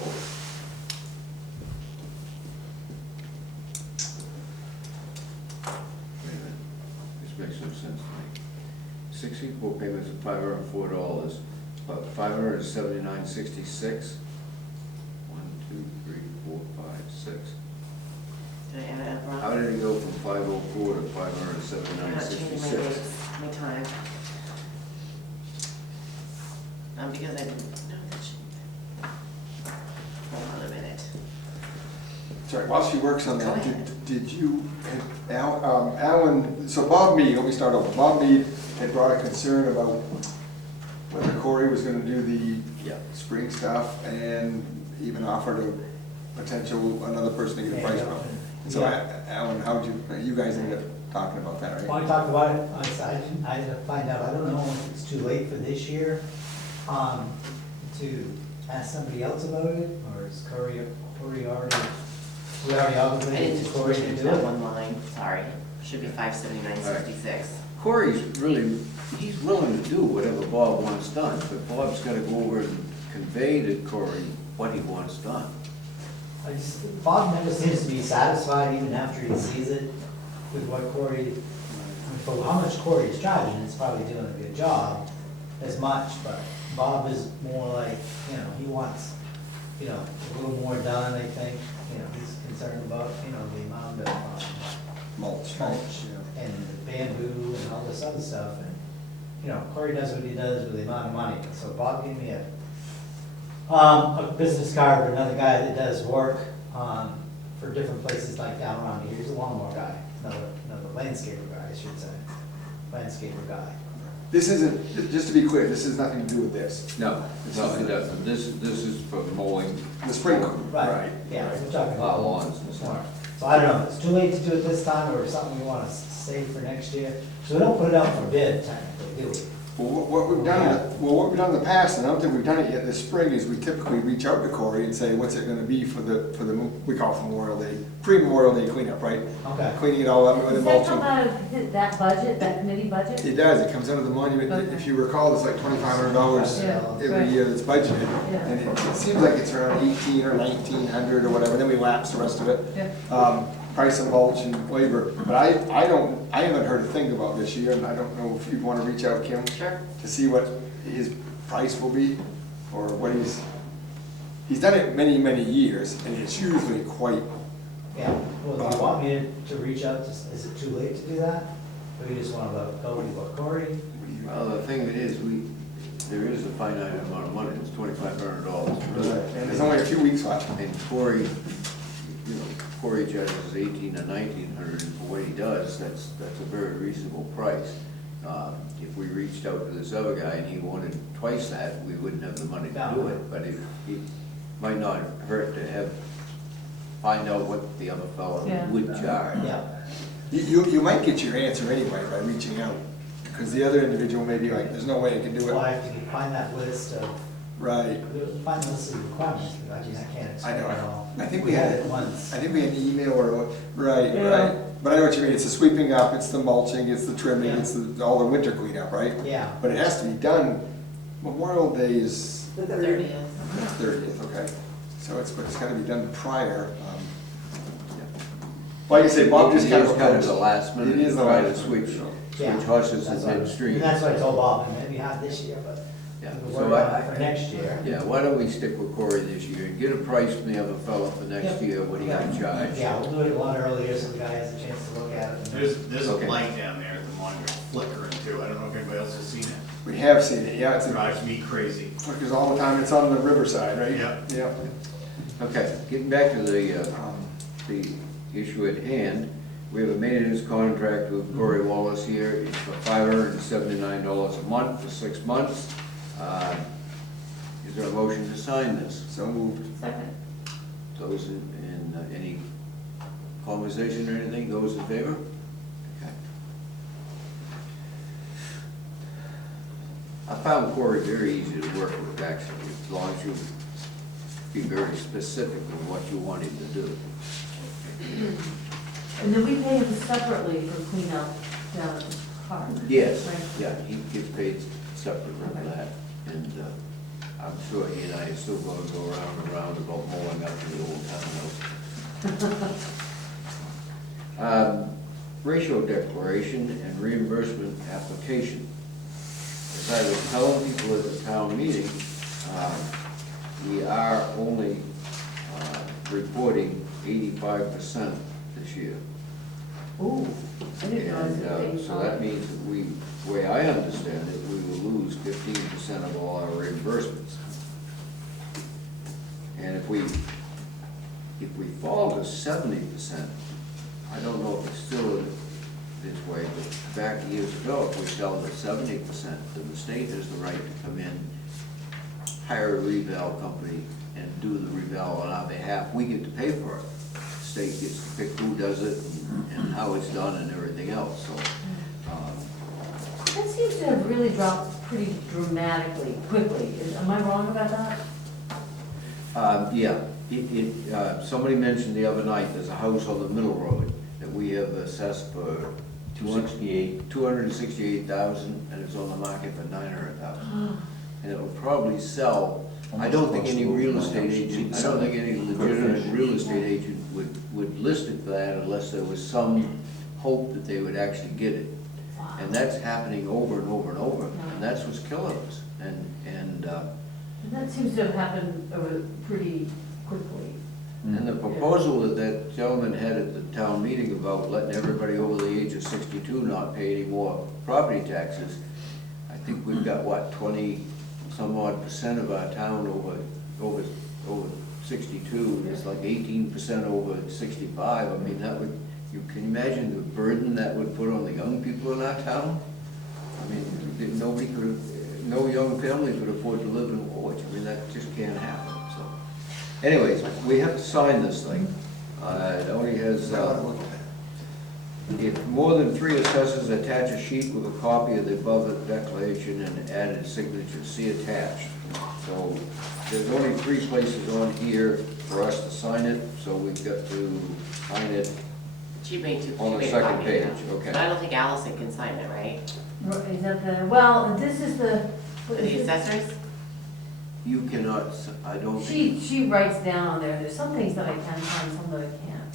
Wait a minute, this makes no sense to me. 6 equal payments of $504, but $579.66. 1, 2, 3, 4, 5, 6. Did I add it up wrong? How did it go from 504 to I'm not changing my 579.66? dates, my time. Because I didn't know that she. Hold on a minute. Sorry, while she works on Go that, ahead. did you, Alan, so Bob Mead, let me start over. Bob Mead had brought a concern about whether Corey was gonna do the Yeah. spring stuff and even offered a potential, another person to get a price from. And so, Alan, how'd you guys ended up talking about that, right? When I talked about it, I had to find out, I don't know if it's too late for this year, to ask somebody else about it, or is Corey already, we already I obligated didn't to Corey to change do that it? one line, sorry. Should be 579.66. Corey's really, he's willing to do whatever Bob wants done, but Bob's gotta go over and convey to Corey what he wants done. Bob never seems to be satisfied even after he sees it with what Corey, I mean, for how much Corey is charging, it's probably doing a good job as much, but Bob is more like, he wants, a little more done, I think. He's concerned about, the amount of Mulch. mulch and bamboo and all this other stuff, and, Corey does what he does with the amount of money. So Bob gave me a business card of another guy that does work, for different places like down around here. He's a lawnmower guy, another landscaper guy, I should say, landscaper guy. This isn't, just to be clear, this has nothing to do with this. No, it doesn't. This is for mowing. The sprinkler. Right, yeah, we're talking about. Our lawns and stuff. So I don't know, if it's too late to do it this time, or something we wanna save for next year. So we don't put it out for bid technically, do we? Well, what we've done in the past, and I don't think we've done it yet this spring, is we typically reach out to Corey and say, what's it gonna be for the, we call it Memorial Day, pre-Memorial Day cleanup, right? Okay. Cleaning it all up with the Does that come mulching. out of that budget, that committee budget? It does, it comes out of the monument, Okay. if you recall, it's like $2,500 Yeah, every right. year that's budgeted. Yeah. And it seems like it's around 18 or 1,900 or whatever, then we lapse the rest of it. Yeah. Price of mulch and labor, but I haven't heard a thing about this year, and I don't know if you'd wanna reach out, Kim? Sure. To see what his price will be, or what he's done it many, many years, and it's usually quite, Yeah, well, do you want me to reach out, is it too late to do that? Or you just wanna go with Corey? Well, the thing is, there is a finite amount of money, it's $2,500. and there's only a few weeks left. And Corey, Corey charges 1,800 to 1,900, and for what he does, that's a very reasonable price. If we reached out to this other guy and he wanted twice that, we wouldn't have the money to do it, but it might not hurt to find out what the other fellow Yeah. would charge. Yeah. You might get your answer anyway by reaching out, because the other individual may be like, there's no way I can do Well, I it. have to find that list of, Right. find the list of requirements, because I can't I explain know. it all. I think we had it once. I think we had an email or, right, Yeah. right. But I know what you mean, it's the sweeping up, it's the mulching, it's the trimming, Yeah. it's all the winter cleanup, right? Yeah. But it has to be done, Memorial Day is The 30th. 30th, okay. So it's gotta be done prior. Like I say, Bob just kind of. It is the last minute, It is the try to last switch minute. Yeah. horses That's in what- midstream. And that's what I told Bob, and maybe not this year, but Yeah, we'll so work on it for next year. Yeah, why don't we stick with Corey this year, and get a price from the other fellow for next Yep. year, what he can charge. Yeah, we'll do it a lot earlier, so the guy has a chance to look at it. There's Okay. a light down there at the monument flickering too. I don't know if anybody else has seen it. We have seen it, yeah, it's in, Drives me crazy. because all the time it's on the riverside, right? Yep. Yep. Okay, getting back to the issue at hand, we have a maintenance contract with Corey Wallace here, it's for $579 a month for 6 months. Is there a motion to sign this? So moved. Second. Those in any conversation or anything, those in favor? Okay. I found Corey very easy to work with, actually, as long as you be very specific in what you want him to do. And then we pay him separately for cleanup down at the park. Yes, Right. yeah, he gets paid separately for that, and I'm sure he and I are still gonna go around and around about mowing up in the old townhouse. Ratio declaration and reimbursement application. As I was telling people at the town meeting, we are only reporting 85% this year. Ooh, I didn't realize And, that they. so that means that we, the way I understand it, we will lose 15% of all our reimbursements. And if we fall to 70%, I don't know if it's still this way, but back years ago, if we fell to 70%, then the state has the right to come in, hire a reval company, and do the reval on our behalf. We get to pay for it. The state gets to pick who does it and how it's done and everything else, so. That seems to have really dropped pretty dramatically, quickly. Am I wrong about that? Yeah, somebody mentioned the other night, there's a house on the Middle Road that we have assessed for 268,000, and it's on the market for 900,000. And it'll probably sell. I don't think any real estate agent, I don't think any legitimate real estate agent would list it for that unless there was some hope that they would actually get it. And that's happening over and over and over, and that's what's killing us. And that seems to have happened pretty quickly. And the proposal that gentleman had at the town meeting about letting everybody over the age of 62 not pay any more property taxes, I think we've got, what, 20-some-odd% of our town over 62, it's like 18% over 65. I mean, that would, you can imagine the burden that would put on the young people in our town? I mean, no young family could afford to live in Woolwich. I mean, that just can't happen, so. Anyways, we have to sign this thing. It only has, if more than 3 assessors attach a sheet with a copy of the above declaration and added signature, see attached. So there's only 3 places on here for us to sign it, so we've got to sign it on the second page, okay. But I don't think Allison can sign it, right? Is that the, well, this is the. For the assessors? You cannot, I don't think. She writes down on there, there's some things that I can sign, some that I can't.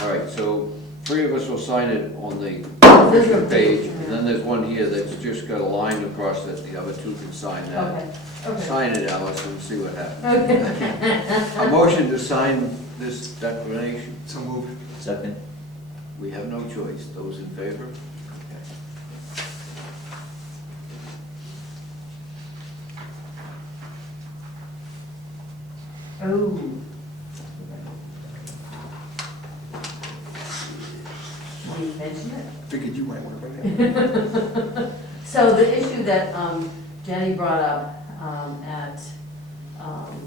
All right, so 3 of us will sign it on the second page, and then there's one here that's just got a line across it, the other 2 can sign that. Okay. Sign it, Alice, and see what happens. Okay. A motion to sign this declaration. So moved. Second. We have no choice. Those in favor? Oh. We mentioned it. Figured you might want to bring that. So the issue that Jenny brought up at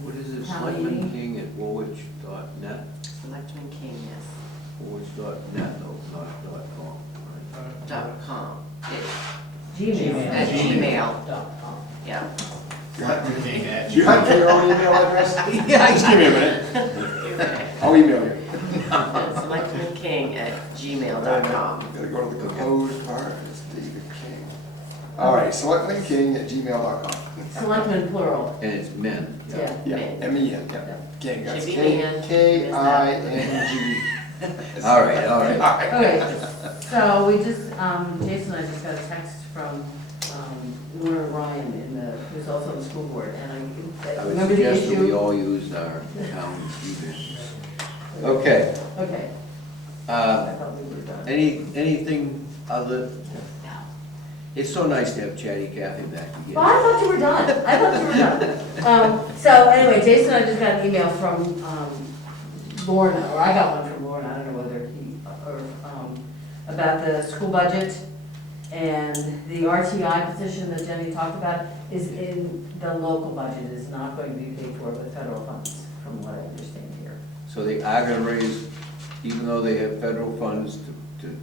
What is it, town Selectman meeting. King at Woolwich.net? Selectman King, yes. Woolwich.net, no, not .com. right? .com. Gmail. At Gmail. Yeah. You have for your own email address? Yeah, just give me a minute. I'll email you. Selectman King at gmail.com. Gotta go to the composed part, it's David King. All right, selectmanking@gmail.com. Selectmen plural. And it's men. Yeah. Yeah, Min. M-E-N, yeah. King, that's Should be man. K-I-N-G. All right, all right. Okay, so we just, Jason and I just got a text from Laura Ryan, who's also on the school board, and I I would remember the suggest that we issue. all used our town emails. Okay, Okay, I thought we were done. anything other? It's so nice to have Chatty Cathy back again. Well, I thought you were done. So anyway, Jason and I just got an email from Lorna, or I got one from Lorna, I don't know whether about the school budget. And the RTI position that Jenny talked about is in the local budget, is not going to be paid for with federal funds, from what I understand here. So they are gonna raise, even though they have federal funds to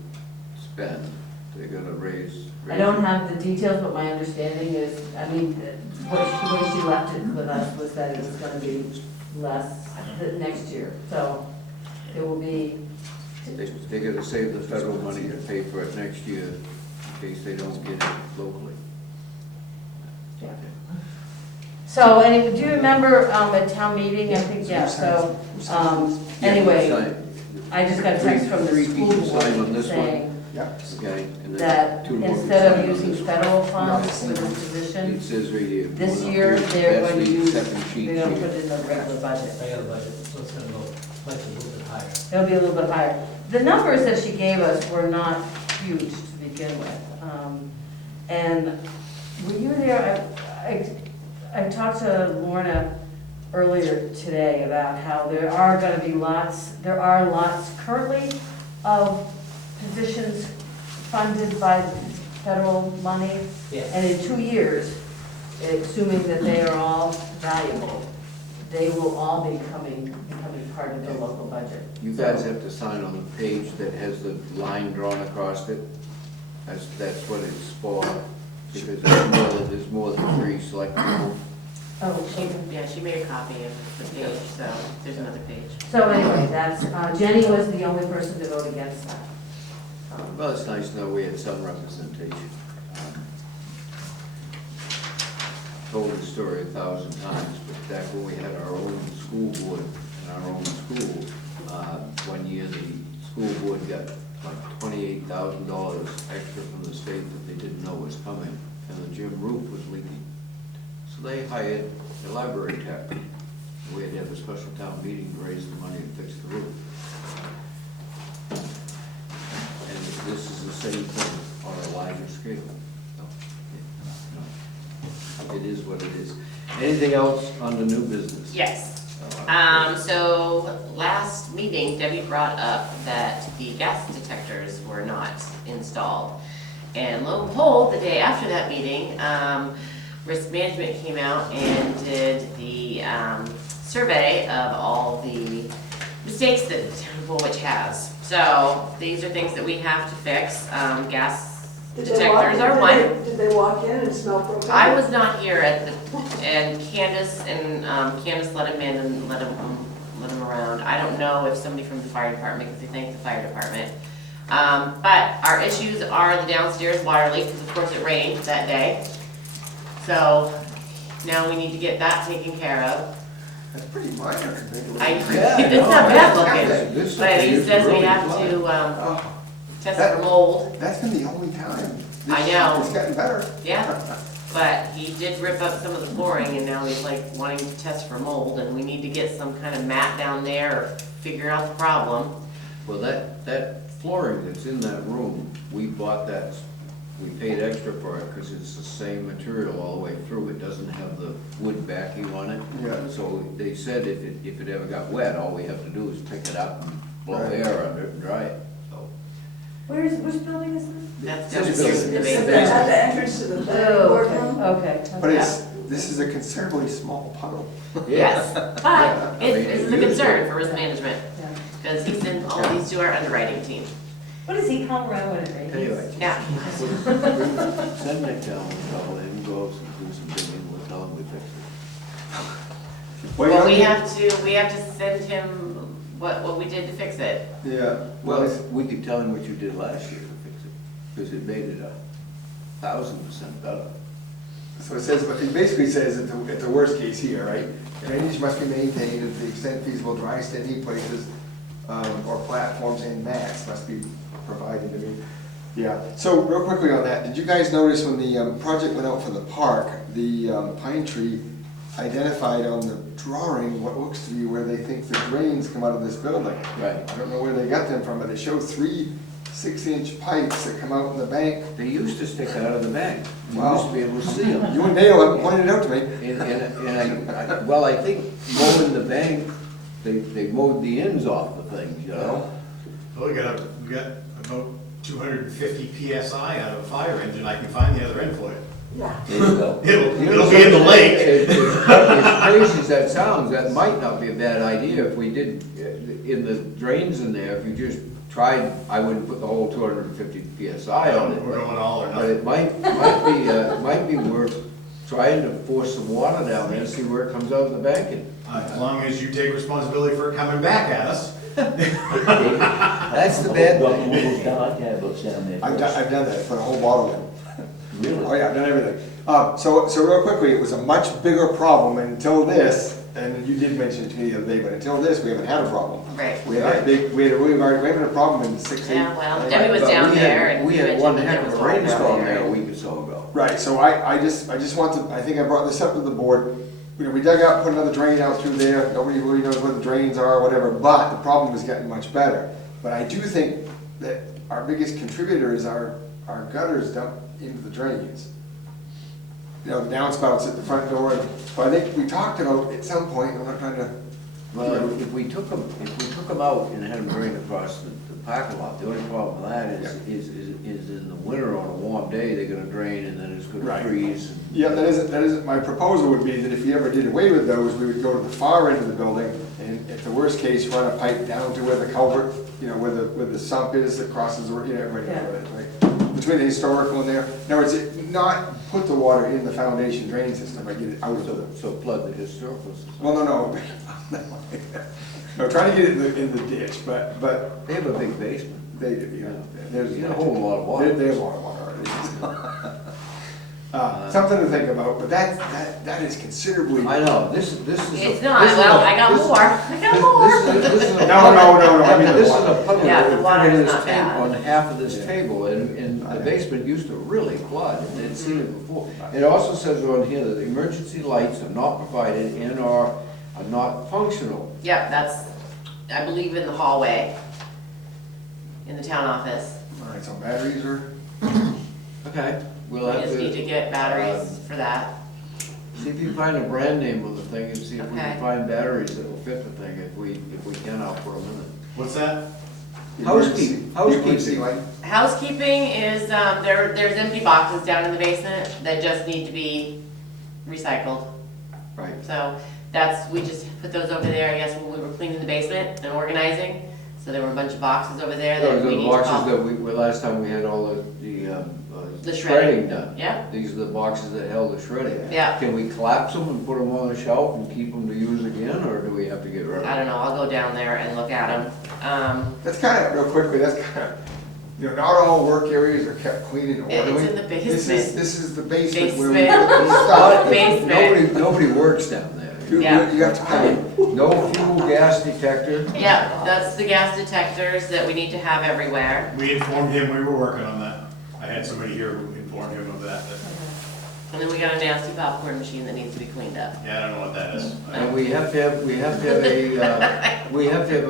spend, they're gonna raise. I don't have the details, but my understanding is, I mean, the way she left it with us was that it was gonna be less next year. So it will be. They're gonna save the federal money to pay for it next year, in case they don't get it locally. Yeah. So, anyway, do you remember at town meeting, I think, yeah, so, anyway, I just got a text from the Three school people signed on board this one. saying, Yeah. Okay? And then that two more instead of we signed on using this. federal funds No, for this position, It says right here. this one of year, these, they're that's going to the use, second sheet they're gonna here. put it in the regular budget. Regular budget, so it's gonna go likely a little bit higher. It'll be a little bit higher. The numbers that she gave us were not huge to begin with. And were you there? I talked to Lorna earlier today about how there are lots currently of positions funded by federal money. Yeah. And in 2 years, assuming that they are all valuable, they will all be becoming part of the local budget. You guys have to sign on the page that has the line drawn across it. That's what it's for, because there's more than 3 select people. Oh, She made a copy of the page, so there's another page. so anyway, that's, Jenny was the only person to vote against that. Well, it's nice to know we had some representation. Told the story 1,000 times, but back when we had our own school board in our own school, one year the school board got like $28,000 extra from the state that they didn't know was coming, and the gym roof was leaking. So they hired a library tech. We had to have a special town meeting to raise the money and fix the roof. And this is the same thing on a larger scale. No. It is what it is. Anything else on the new business? Yes. So last meeting, Debbie brought up that the gas detectors were not installed. And lo and behold, the day after that meeting, Risk Management came out and did the survey of all the mistakes that the town of Woolwich has. So these are things that we have to fix. Gas detectors are one. Did they walk in and smell propane? I was not here and Candace let him in and let him around. I don't know if somebody from the fire department, because they thank the fire department. But our issues are the downstairs water leak, because of course it rained that day. So now we need to get that taken care of. That's pretty minor compared to what. It's not bad looking, This but he is says we really have fun. to test for mold. That's been the only time. I know. It's gotten better. Yeah, but he did rip up some of the flooring and now he's like wanting to test for mold, and we need to get some kind of mat down there or figure out the problem. Well, that flooring that's in that room, we bought that, we paid extra for it because it's the same material all the way through. It doesn't have the wood backing on it. Yeah. So they said if it ever got wet, all we have to do is pick it up and blow Right. air under it and dry it. So Which building is this? That's This downstairs in the It's basement. at the entrance to the planning board room. Okay. But this is a considerably small puddle. Yes, but it's a concern for risk management, Yeah. because he sent all these to our underwriting team. What does he come around when it rains? anyway, Yeah. send Nick down and tell him, go out and do some digging, we'll tell him we fixed it. Well, we have to send him what we did to fix it. Yeah, Well, we could tell him what you did last year to fix it, because it made it 1,000% better. so it says, it basically says at the worst case here, right? Drainage must be maintained to the extent feasible, dry standing places, or platforms and mats must be provided, I mean, yeah. So real quickly on that, did you guys notice when the project went out for the park, the pine tree identified on the drawing what looks to be where they think the drains come out of this building? Right. I don't know where they got them from, but they show 3 6-inch pipes that come out in the bank. They used to stick out of the bank. You Wow. used to be able to see them. You and Dale haven't pointed it out to me. Well, I think mowing the bank, they mowed the ends off the things, you know? Well, we got about 250 PSI out of a fire engine. I can find the other end for you. Yeah. There you go. It'll be in the lake. As crazy as that sounds, that might not be a bad idea if we did, in the drains in there, if you just tried, I wouldn't put the whole 250 PSI on it. We're going all or But nothing. it might be worth trying to force some water down there and see where it comes out of the banking. As long as you take responsibility for it coming back at us. That's the bad Welcome thing. to those dark tablets down there. I've done that, put a whole bottle in. Really? Oh yeah, I've done everything. So real quickly, it was a much bigger problem until this, and you did mention it to me the other day, but until this, we haven't had a problem. Right. We had a big, we're having a problem in 6, 8. Yeah, well, Debbie was But down we had- there and We you had mentioned one that heck there of was a water rainstorm down there there. a week or so ago. Right, so I just want to, I think I brought this up to the board, you know, we dug out, put another drain out through there, nobody really knows where the drains are or whatever, but the problem is getting much better. But I do think that our biggest contributor is our gutters dump into the drains. You know, the downspouts at the front door, but I think we talked about at some point, I'm not trying to, Well, if we took them out and had them drained across the parking lot, the only problem with that is in the winter on a warm day, they're gonna drain and then it's gonna Right. freeze. and- yeah, that isn't, my proposal would be that if you ever did away with those, we would go to the far end of the building, and if the worst case, run a pipe down to where the culvert, you know, where the sump is that crosses, the you know, right, right, between the historical and there. In other words, not put the water in the foundation drain system, but get it out of the, So plug the historical system. well, no. No, trying to get it in the ditch, but They have a big basement. they do, yeah. There's You can hold a lot of water. There's a lot of water already. Something to think about, but that is considerably. I know, this is. It's not, well, I got more, I got more. This is a. No, I mean, This is a public. Yeah, the water is this not tank bad. On half of this table, and the basement used to really flood, and they'd seen it before. It also says on here that emergency lights are not provided and are not functional. Yep, that's, I believe in the hallway, in the town office. All right, so batteries are, Okay. We'll We have just need to get batteries for that. See if you can find a brand name on the thing and see if we Okay. can find batteries that will fit the thing. If we can, I'll put them in it. What's that? Housekeeping. emergency light. Housekeeping is, there's empty boxes down in the basement that just need to be recycled. Right. So that's, we just put those over there, I guess, when we were cleaning the basement and organizing. So there were a bunch of boxes over there that Those are we the need to boxes call. that last time we had all the The shredding shredding. done. Yeah. These are the boxes that held the shredding. Yeah. Can we collapse them and put them on the shelf and keep them to use again, or do we have to get rid of I them? don't know, I'll go down there and look at them. That's kind of, real quickly, that's kind of, you know, not all work areas are kept clean and It's orderly. in the This basement. is the basement where we Basement. put the stuff. Basement. Nobody works down there. Yeah. You have to kind of, No fuel gas detector. Yeah, that's the gas detectors that we need to have everywhere. We informed him we were working on that. I had somebody here who informed him of that. And then we got a nasty popcorn machine that needs to be cleaned up. Yeah, I don't know what that is. And we have to have a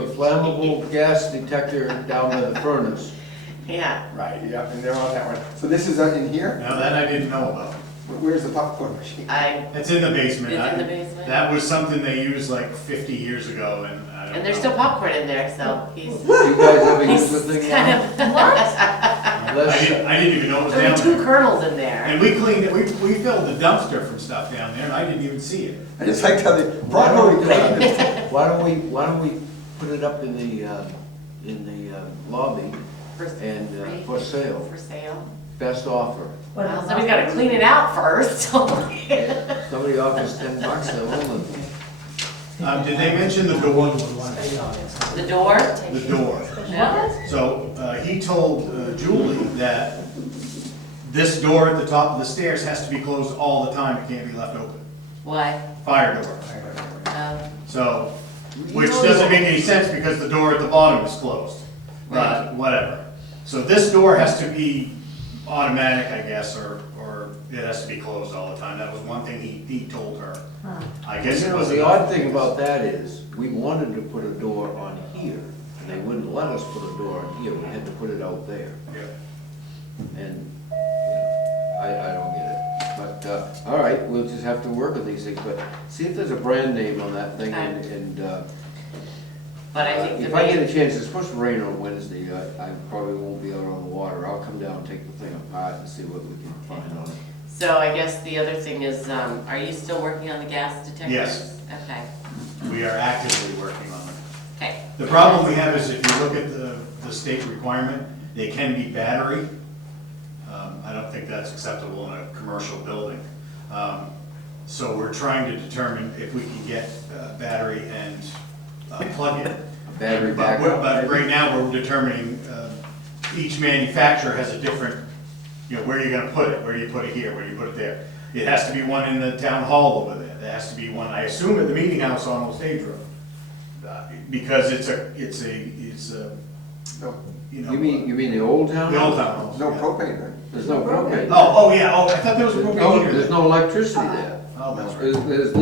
flammable gas detector down by the furnace. Yeah, right, yeah, and they're on that one. So this is in here? Now, that I didn't know about. Where's the popcorn machine? It's in the basement. It's in the basement. That was something they used like 50 years ago, and I don't know. and there's still popcorn in there, so he's. You guys ever use the He's thing kind now? of. I didn't even know it was There were down 2 there. kernels in there. And we cleaned it, we filled the dumpster from stuff down there, and I didn't even see it. I just like how they Why brought don't, it. why don't we put it up in the lobby and for sale, For sale. best offer. Well, somebody's gotta clean it out first. Somebody offers $10, they'll own it. Did they mention the door? The door? The door. Yeah. So, he told Julie that this door at the top of the stairs has to be closed all the time, it can't be left open. Why? Fire door. So, which You know- doesn't make any sense because the door at the bottom is closed. But whatever. So this door has to be automatic, I guess, or it has to be closed all the time. That was one thing he told her. I guess You it know, was. the odd thing about that is, we wanted to put a door on here, and they wouldn't let us put a door on here, we had to put it out there. Yeah. And I don't get it. But, all right, we'll just have to work with these things, but see if there's a brand name on that thing, and But I think the if I get main, a chance, it's supposed to rain on Wednesday, I probably won't be out on the water. I'll come down and take the thing apart and see what we can find on it. so I guess the other thing is, are you still working on the gas detectors? Yes. Okay, We are actively working on it. okay. The problem we have is if you look at the state requirement, they can be battery. I don't think that's acceptable in a commercial building. So we're trying to determine if we can get battery and plug in. Battery But backup. right now, we're determining, each manufacturer has a different, you know, where you're gonna put it, where do you put it here, where do you put it there? It has to be one in the town hall over there. There has to be one, I assume, at the meeting house on Old Stage Road. Because it's a, No, you know. You mean the old town? The old town hall. no yeah. propane, right? There's no propane. Oh, yeah, I thought there was a propane No, heater there's there. no electricity there. Oh, that's right. There's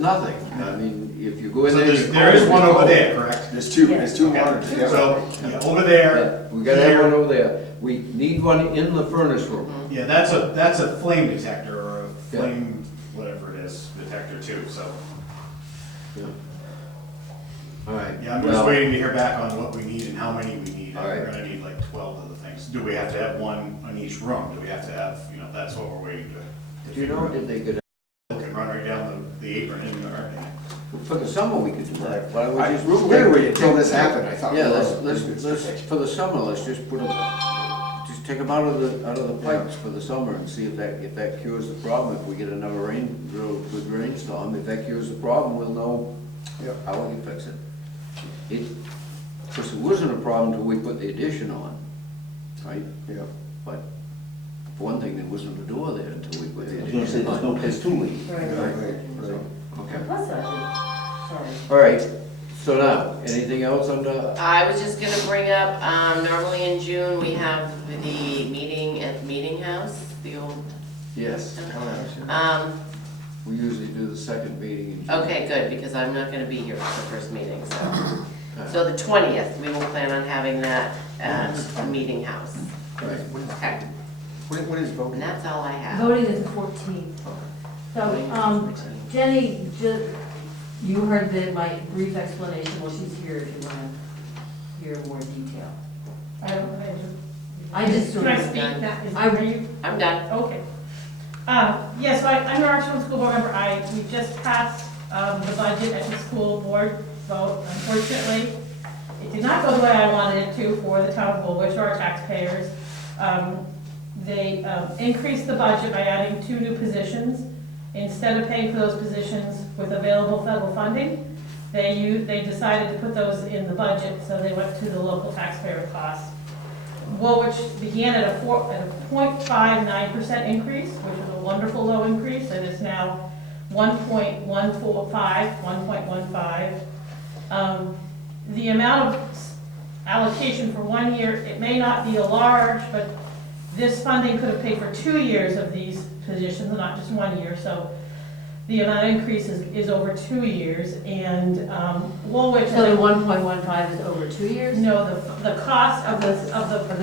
nothing. I mean, if you go in So there. there is one over there, correct? There's two monitors. Okay. So, yeah, over there. Yeah, we gotta have here. one over there. We need one in the furnace room. Yeah, that's a flame detector or a Yeah. flame, whatever it is, detector too, so. All right. Yeah, I'm just Well, waiting to hear back on what we need and how many we need. All right. We're gonna need like 12 of the things. Do we have to have one on each room? Do we have to have, that's what we're waiting to. Do you know, did they go We can run right down the apron in there. for the summer, we could do that. Why don't we I just? really waited until this happened, I thought. Yeah, well, let's, for the summer, let's just put them, just take them out of the pipes for the summer and see if that cures the problem. If we get another real good rainstorm, if that cures the problem, we'll know Yep. how we can fix it. Because it wasn't a problem until we put the addition on, right? Yeah. But for one thing, there wasn't a door there until we put the I was gonna say, addition there's no on. place to leave. Right. Right. Okay. Plus, sorry. All right, so now, anything else under? I was just gonna bring up, normally in June, we have the meeting at the Meeting House, the old, Yes, we usually do the second meeting in June. okay, good, because I'm not gonna be here for the first meeting, so. So the 20th, we will plan on having that at the Meeting House. Right. Okay, What is and voting? that's all I have. Voting is the 14th. So, Jenny, you heard my brief explanation, well, she's here if you want to hear more detail. I just Can sort I of. speak now? I- Are you? I'm done. Okay. Yes, so I'm an Archibald School Board member. We just passed the budget at the school board vote. Unfortunately, it did not go the way I wanted it to for the town of Woolwich or our taxpayers. They increased the budget by adding 2 new positions. Instead of paying for those positions with available federal funding, they decided to put those in the budget, so they went to the local taxpayer cost. Woolwich began at a 0.59% increase, which is a wonderful low increase, and is now 1.15. The amount of allocation for 1 year, it may not be a large, but this funding could have paid for 2 years of these positions, not just 1 year, so the amount of increase is over 2 years, and Woolwich. So the 1.15 is over 2 years? No, the cost of the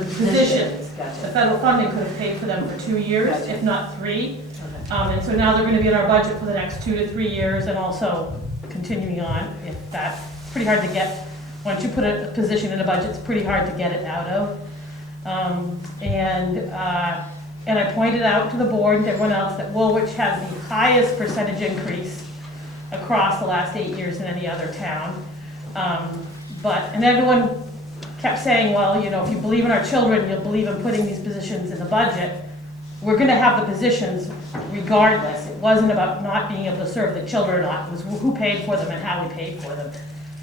positions, the Gotcha. federal funding could have paid for them for 2 years, Gotcha. if not 3. Okay. And so now they're gonna be in our budget for the next 2 to 3 years, and also continuing on, if that, it's pretty hard to get, once you put a position in a budget, it's pretty hard to get it out of. And I pointed out to the board and to everyone else that Woolwich has the highest percentage increase across the last 8 years than any other town. And everyone kept saying, well, if you believe in our children, you'll believe in putting these positions in the budget. We're gonna have the positions regardless. It wasn't about not being able to serve the children or not, it was who paid for them and how we paid for them.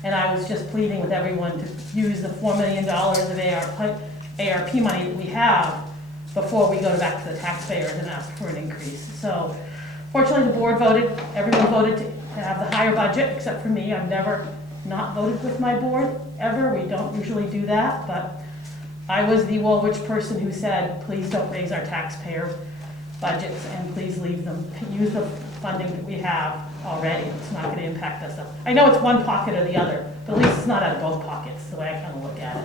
And I was just pleading with everyone to use the $4 million of ARP money that we have before we go back to the taxpayers and ask for an increase. So fortunately, the board voted, everyone voted to have the higher budget, except for me. I've never not voted with my board, ever. We don't usually do that, but I was the Woolwich person who said, please don't raise our taxpayer budgets and please leave them, use the funding that we have already. It's not gonna impact us. I know it's one pocket or the other, but at least it's not out of both pockets, the way I kind of look at it.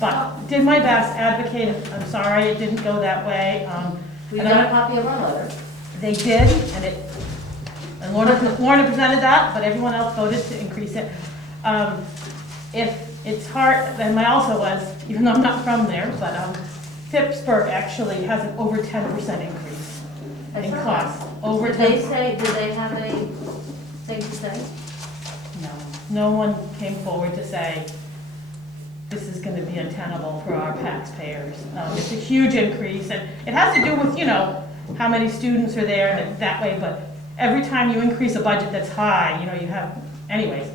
But did my best, advocated, I'm sorry, it didn't go that way. We and got a copy of our letter. They did, and Lorna presented that, but everyone else voted to increase it. If it's hard, and I also was, even though I'm not from there, but Phippsburg actually has an over 10% increase in cost. Over 10%. Did they have a thing to say? No one came forward to say, this is gonna be untenable for our taxpayers. It's a huge increase, and it has to do with, how many students are there and that way, but every time you increase a budget that's high, you have, anyways.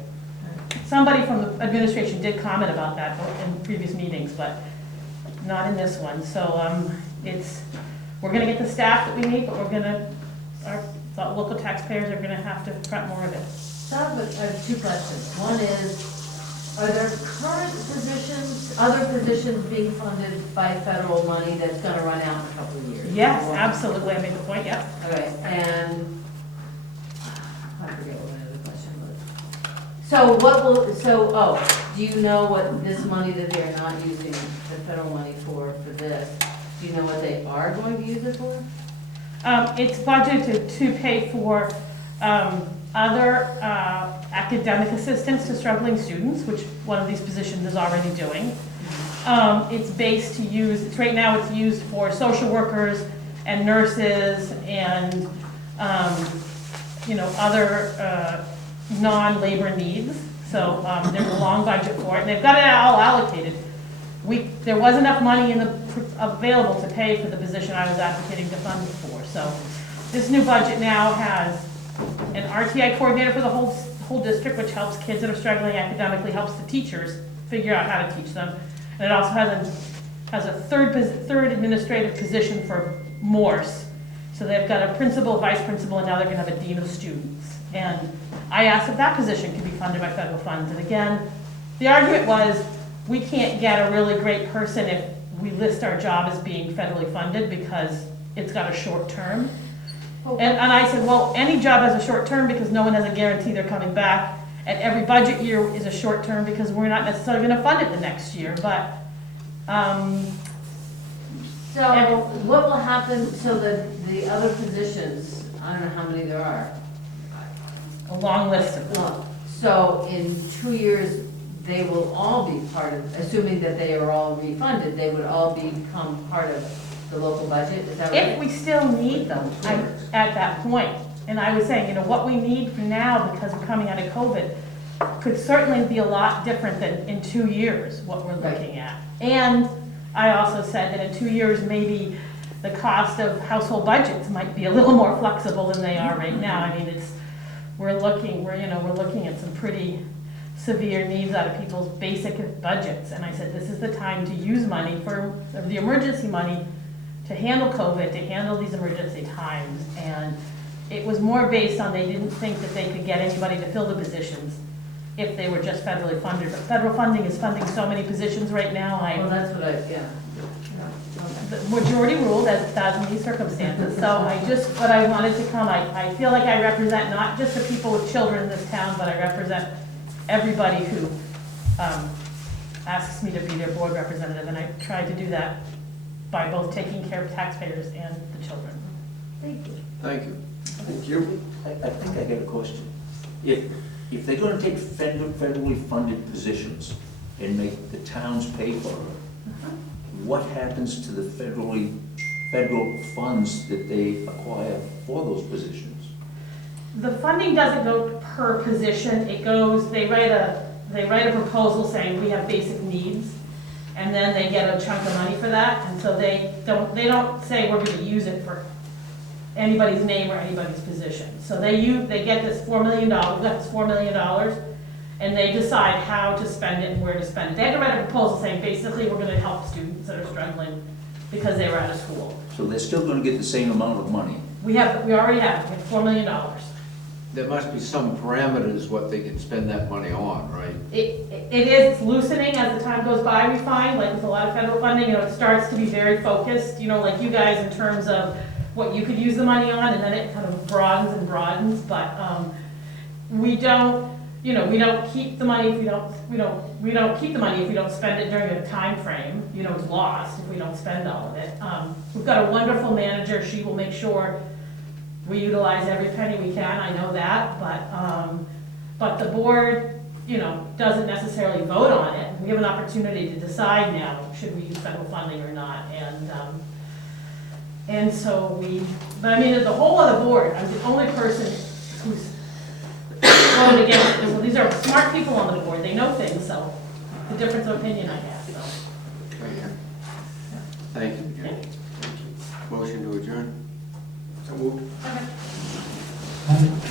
Somebody from the administration did comment about that in previous meetings, but not in this one. So we're gonna get the staff that we need, but the local taxpayers are gonna have to front more of it. So I have two questions. One is, are there current positions, other positions being funded by federal money that's gonna run out in a couple of years? Yes, absolutely, I made the point, yeah. All right, and I forget what my other question was. So what will, do you know what this money that they're not using, the federal money for this, do you know what they are going to use it for? It's budgeted to pay for other academic assistance to struggling students, which one of these positions is already doing. It's based to use, right now it's used for social workers and nurses and, other non-labor needs. So there's a long budget for it, and they've got it all allocated. There was enough money available to pay for the position I was advocating to fund it for. So this new budget now has an RTI coordinator for the whole district, which helps kids that are struggling academically, helps the teachers figure out how to teach them. And it also has a third administrative position for Morse. So they've got a principal, vice principal, and now they're gonna have a dean of students. And I asked if that position could be funded by federal funds. And again, the argument was, we can't get a really great person if we list our job as being federally funded because it's got a short term. And I said, well, any job has a short term because no one has a guarantee they're coming back. And every budget year is a short term because we're not necessarily gonna fund it the next year, but, So what will happen, so the other positions, I don't know how many there are. a long list of them. So in 2 years, they will all be part of, assuming that they are all refunded, they would all become part of the local budget, is that right? If we still need them at that point. And I was saying, what we need for now, because we're coming out of COVID, could certainly be a lot different than in 2 years, what we're looking at. And I also said that in 2 years, maybe the cost of household budgets might be a little more flexible than they are right now. I mean, we're looking at some pretty severe needs out of people's basic budgets. And I said, this is the time to use money the emergency money to handle COVID, to handle these emergency times. And it was more based on they didn't think that they could get anybody to fill the positions if they were just federally funded. But federal funding is funding so many positions right now, Well, that's what the majority ruled as it does in these circumstances. So I wanted to come, I feel like I represent not just the people with children in this town, but I represent everybody who asks me to be their board representative, and I tried to do that by both taking care of taxpayers and the children. Thank you. Thank you. Thank you. I think I got a question. If they're gonna take federally funded positions and make the towns pay for it, what happens to the federal funds that they acquire for those positions? The funding doesn't go per position, it goes, they write a proposal saying we have basic needs, and then they get a chunk of money for that, and so they don't say we're gonna use it for anybody's name or anybody's position. So they get this $4 million, we got this $4 million, and they decide how to spend it and where to spend it. They have to write a proposal saying basically we're gonna help students that are struggling because they were out of school. So they're still gonna get the same amount of money? We already have $4 million. There must be some parameters what they can spend that money on, right? It is, it's loosening as the time goes by, we find, like with a lot of federal funding, it starts to be very focused, like you guys in terms of what you could use the money on, and then it kind of broadens and broadens, but, we don't keep the money if we don't keep the money if we don't spend it during a time frame. It's lost if we don't spend all of it. We've got a wonderful manager, she will make sure we utilize every penny we can, I know that, but the board, doesn't necessarily vote on it. We have an opportunity to decide now, should we use federal funding or not, and so but I mean, as the whole of the board, I'm the only person who's voted against it. So these are smart people on the board, they know things, so it's a difference of opinion I have, so. Thank you. Yeah. Motion to adjourn? So moved. Okay.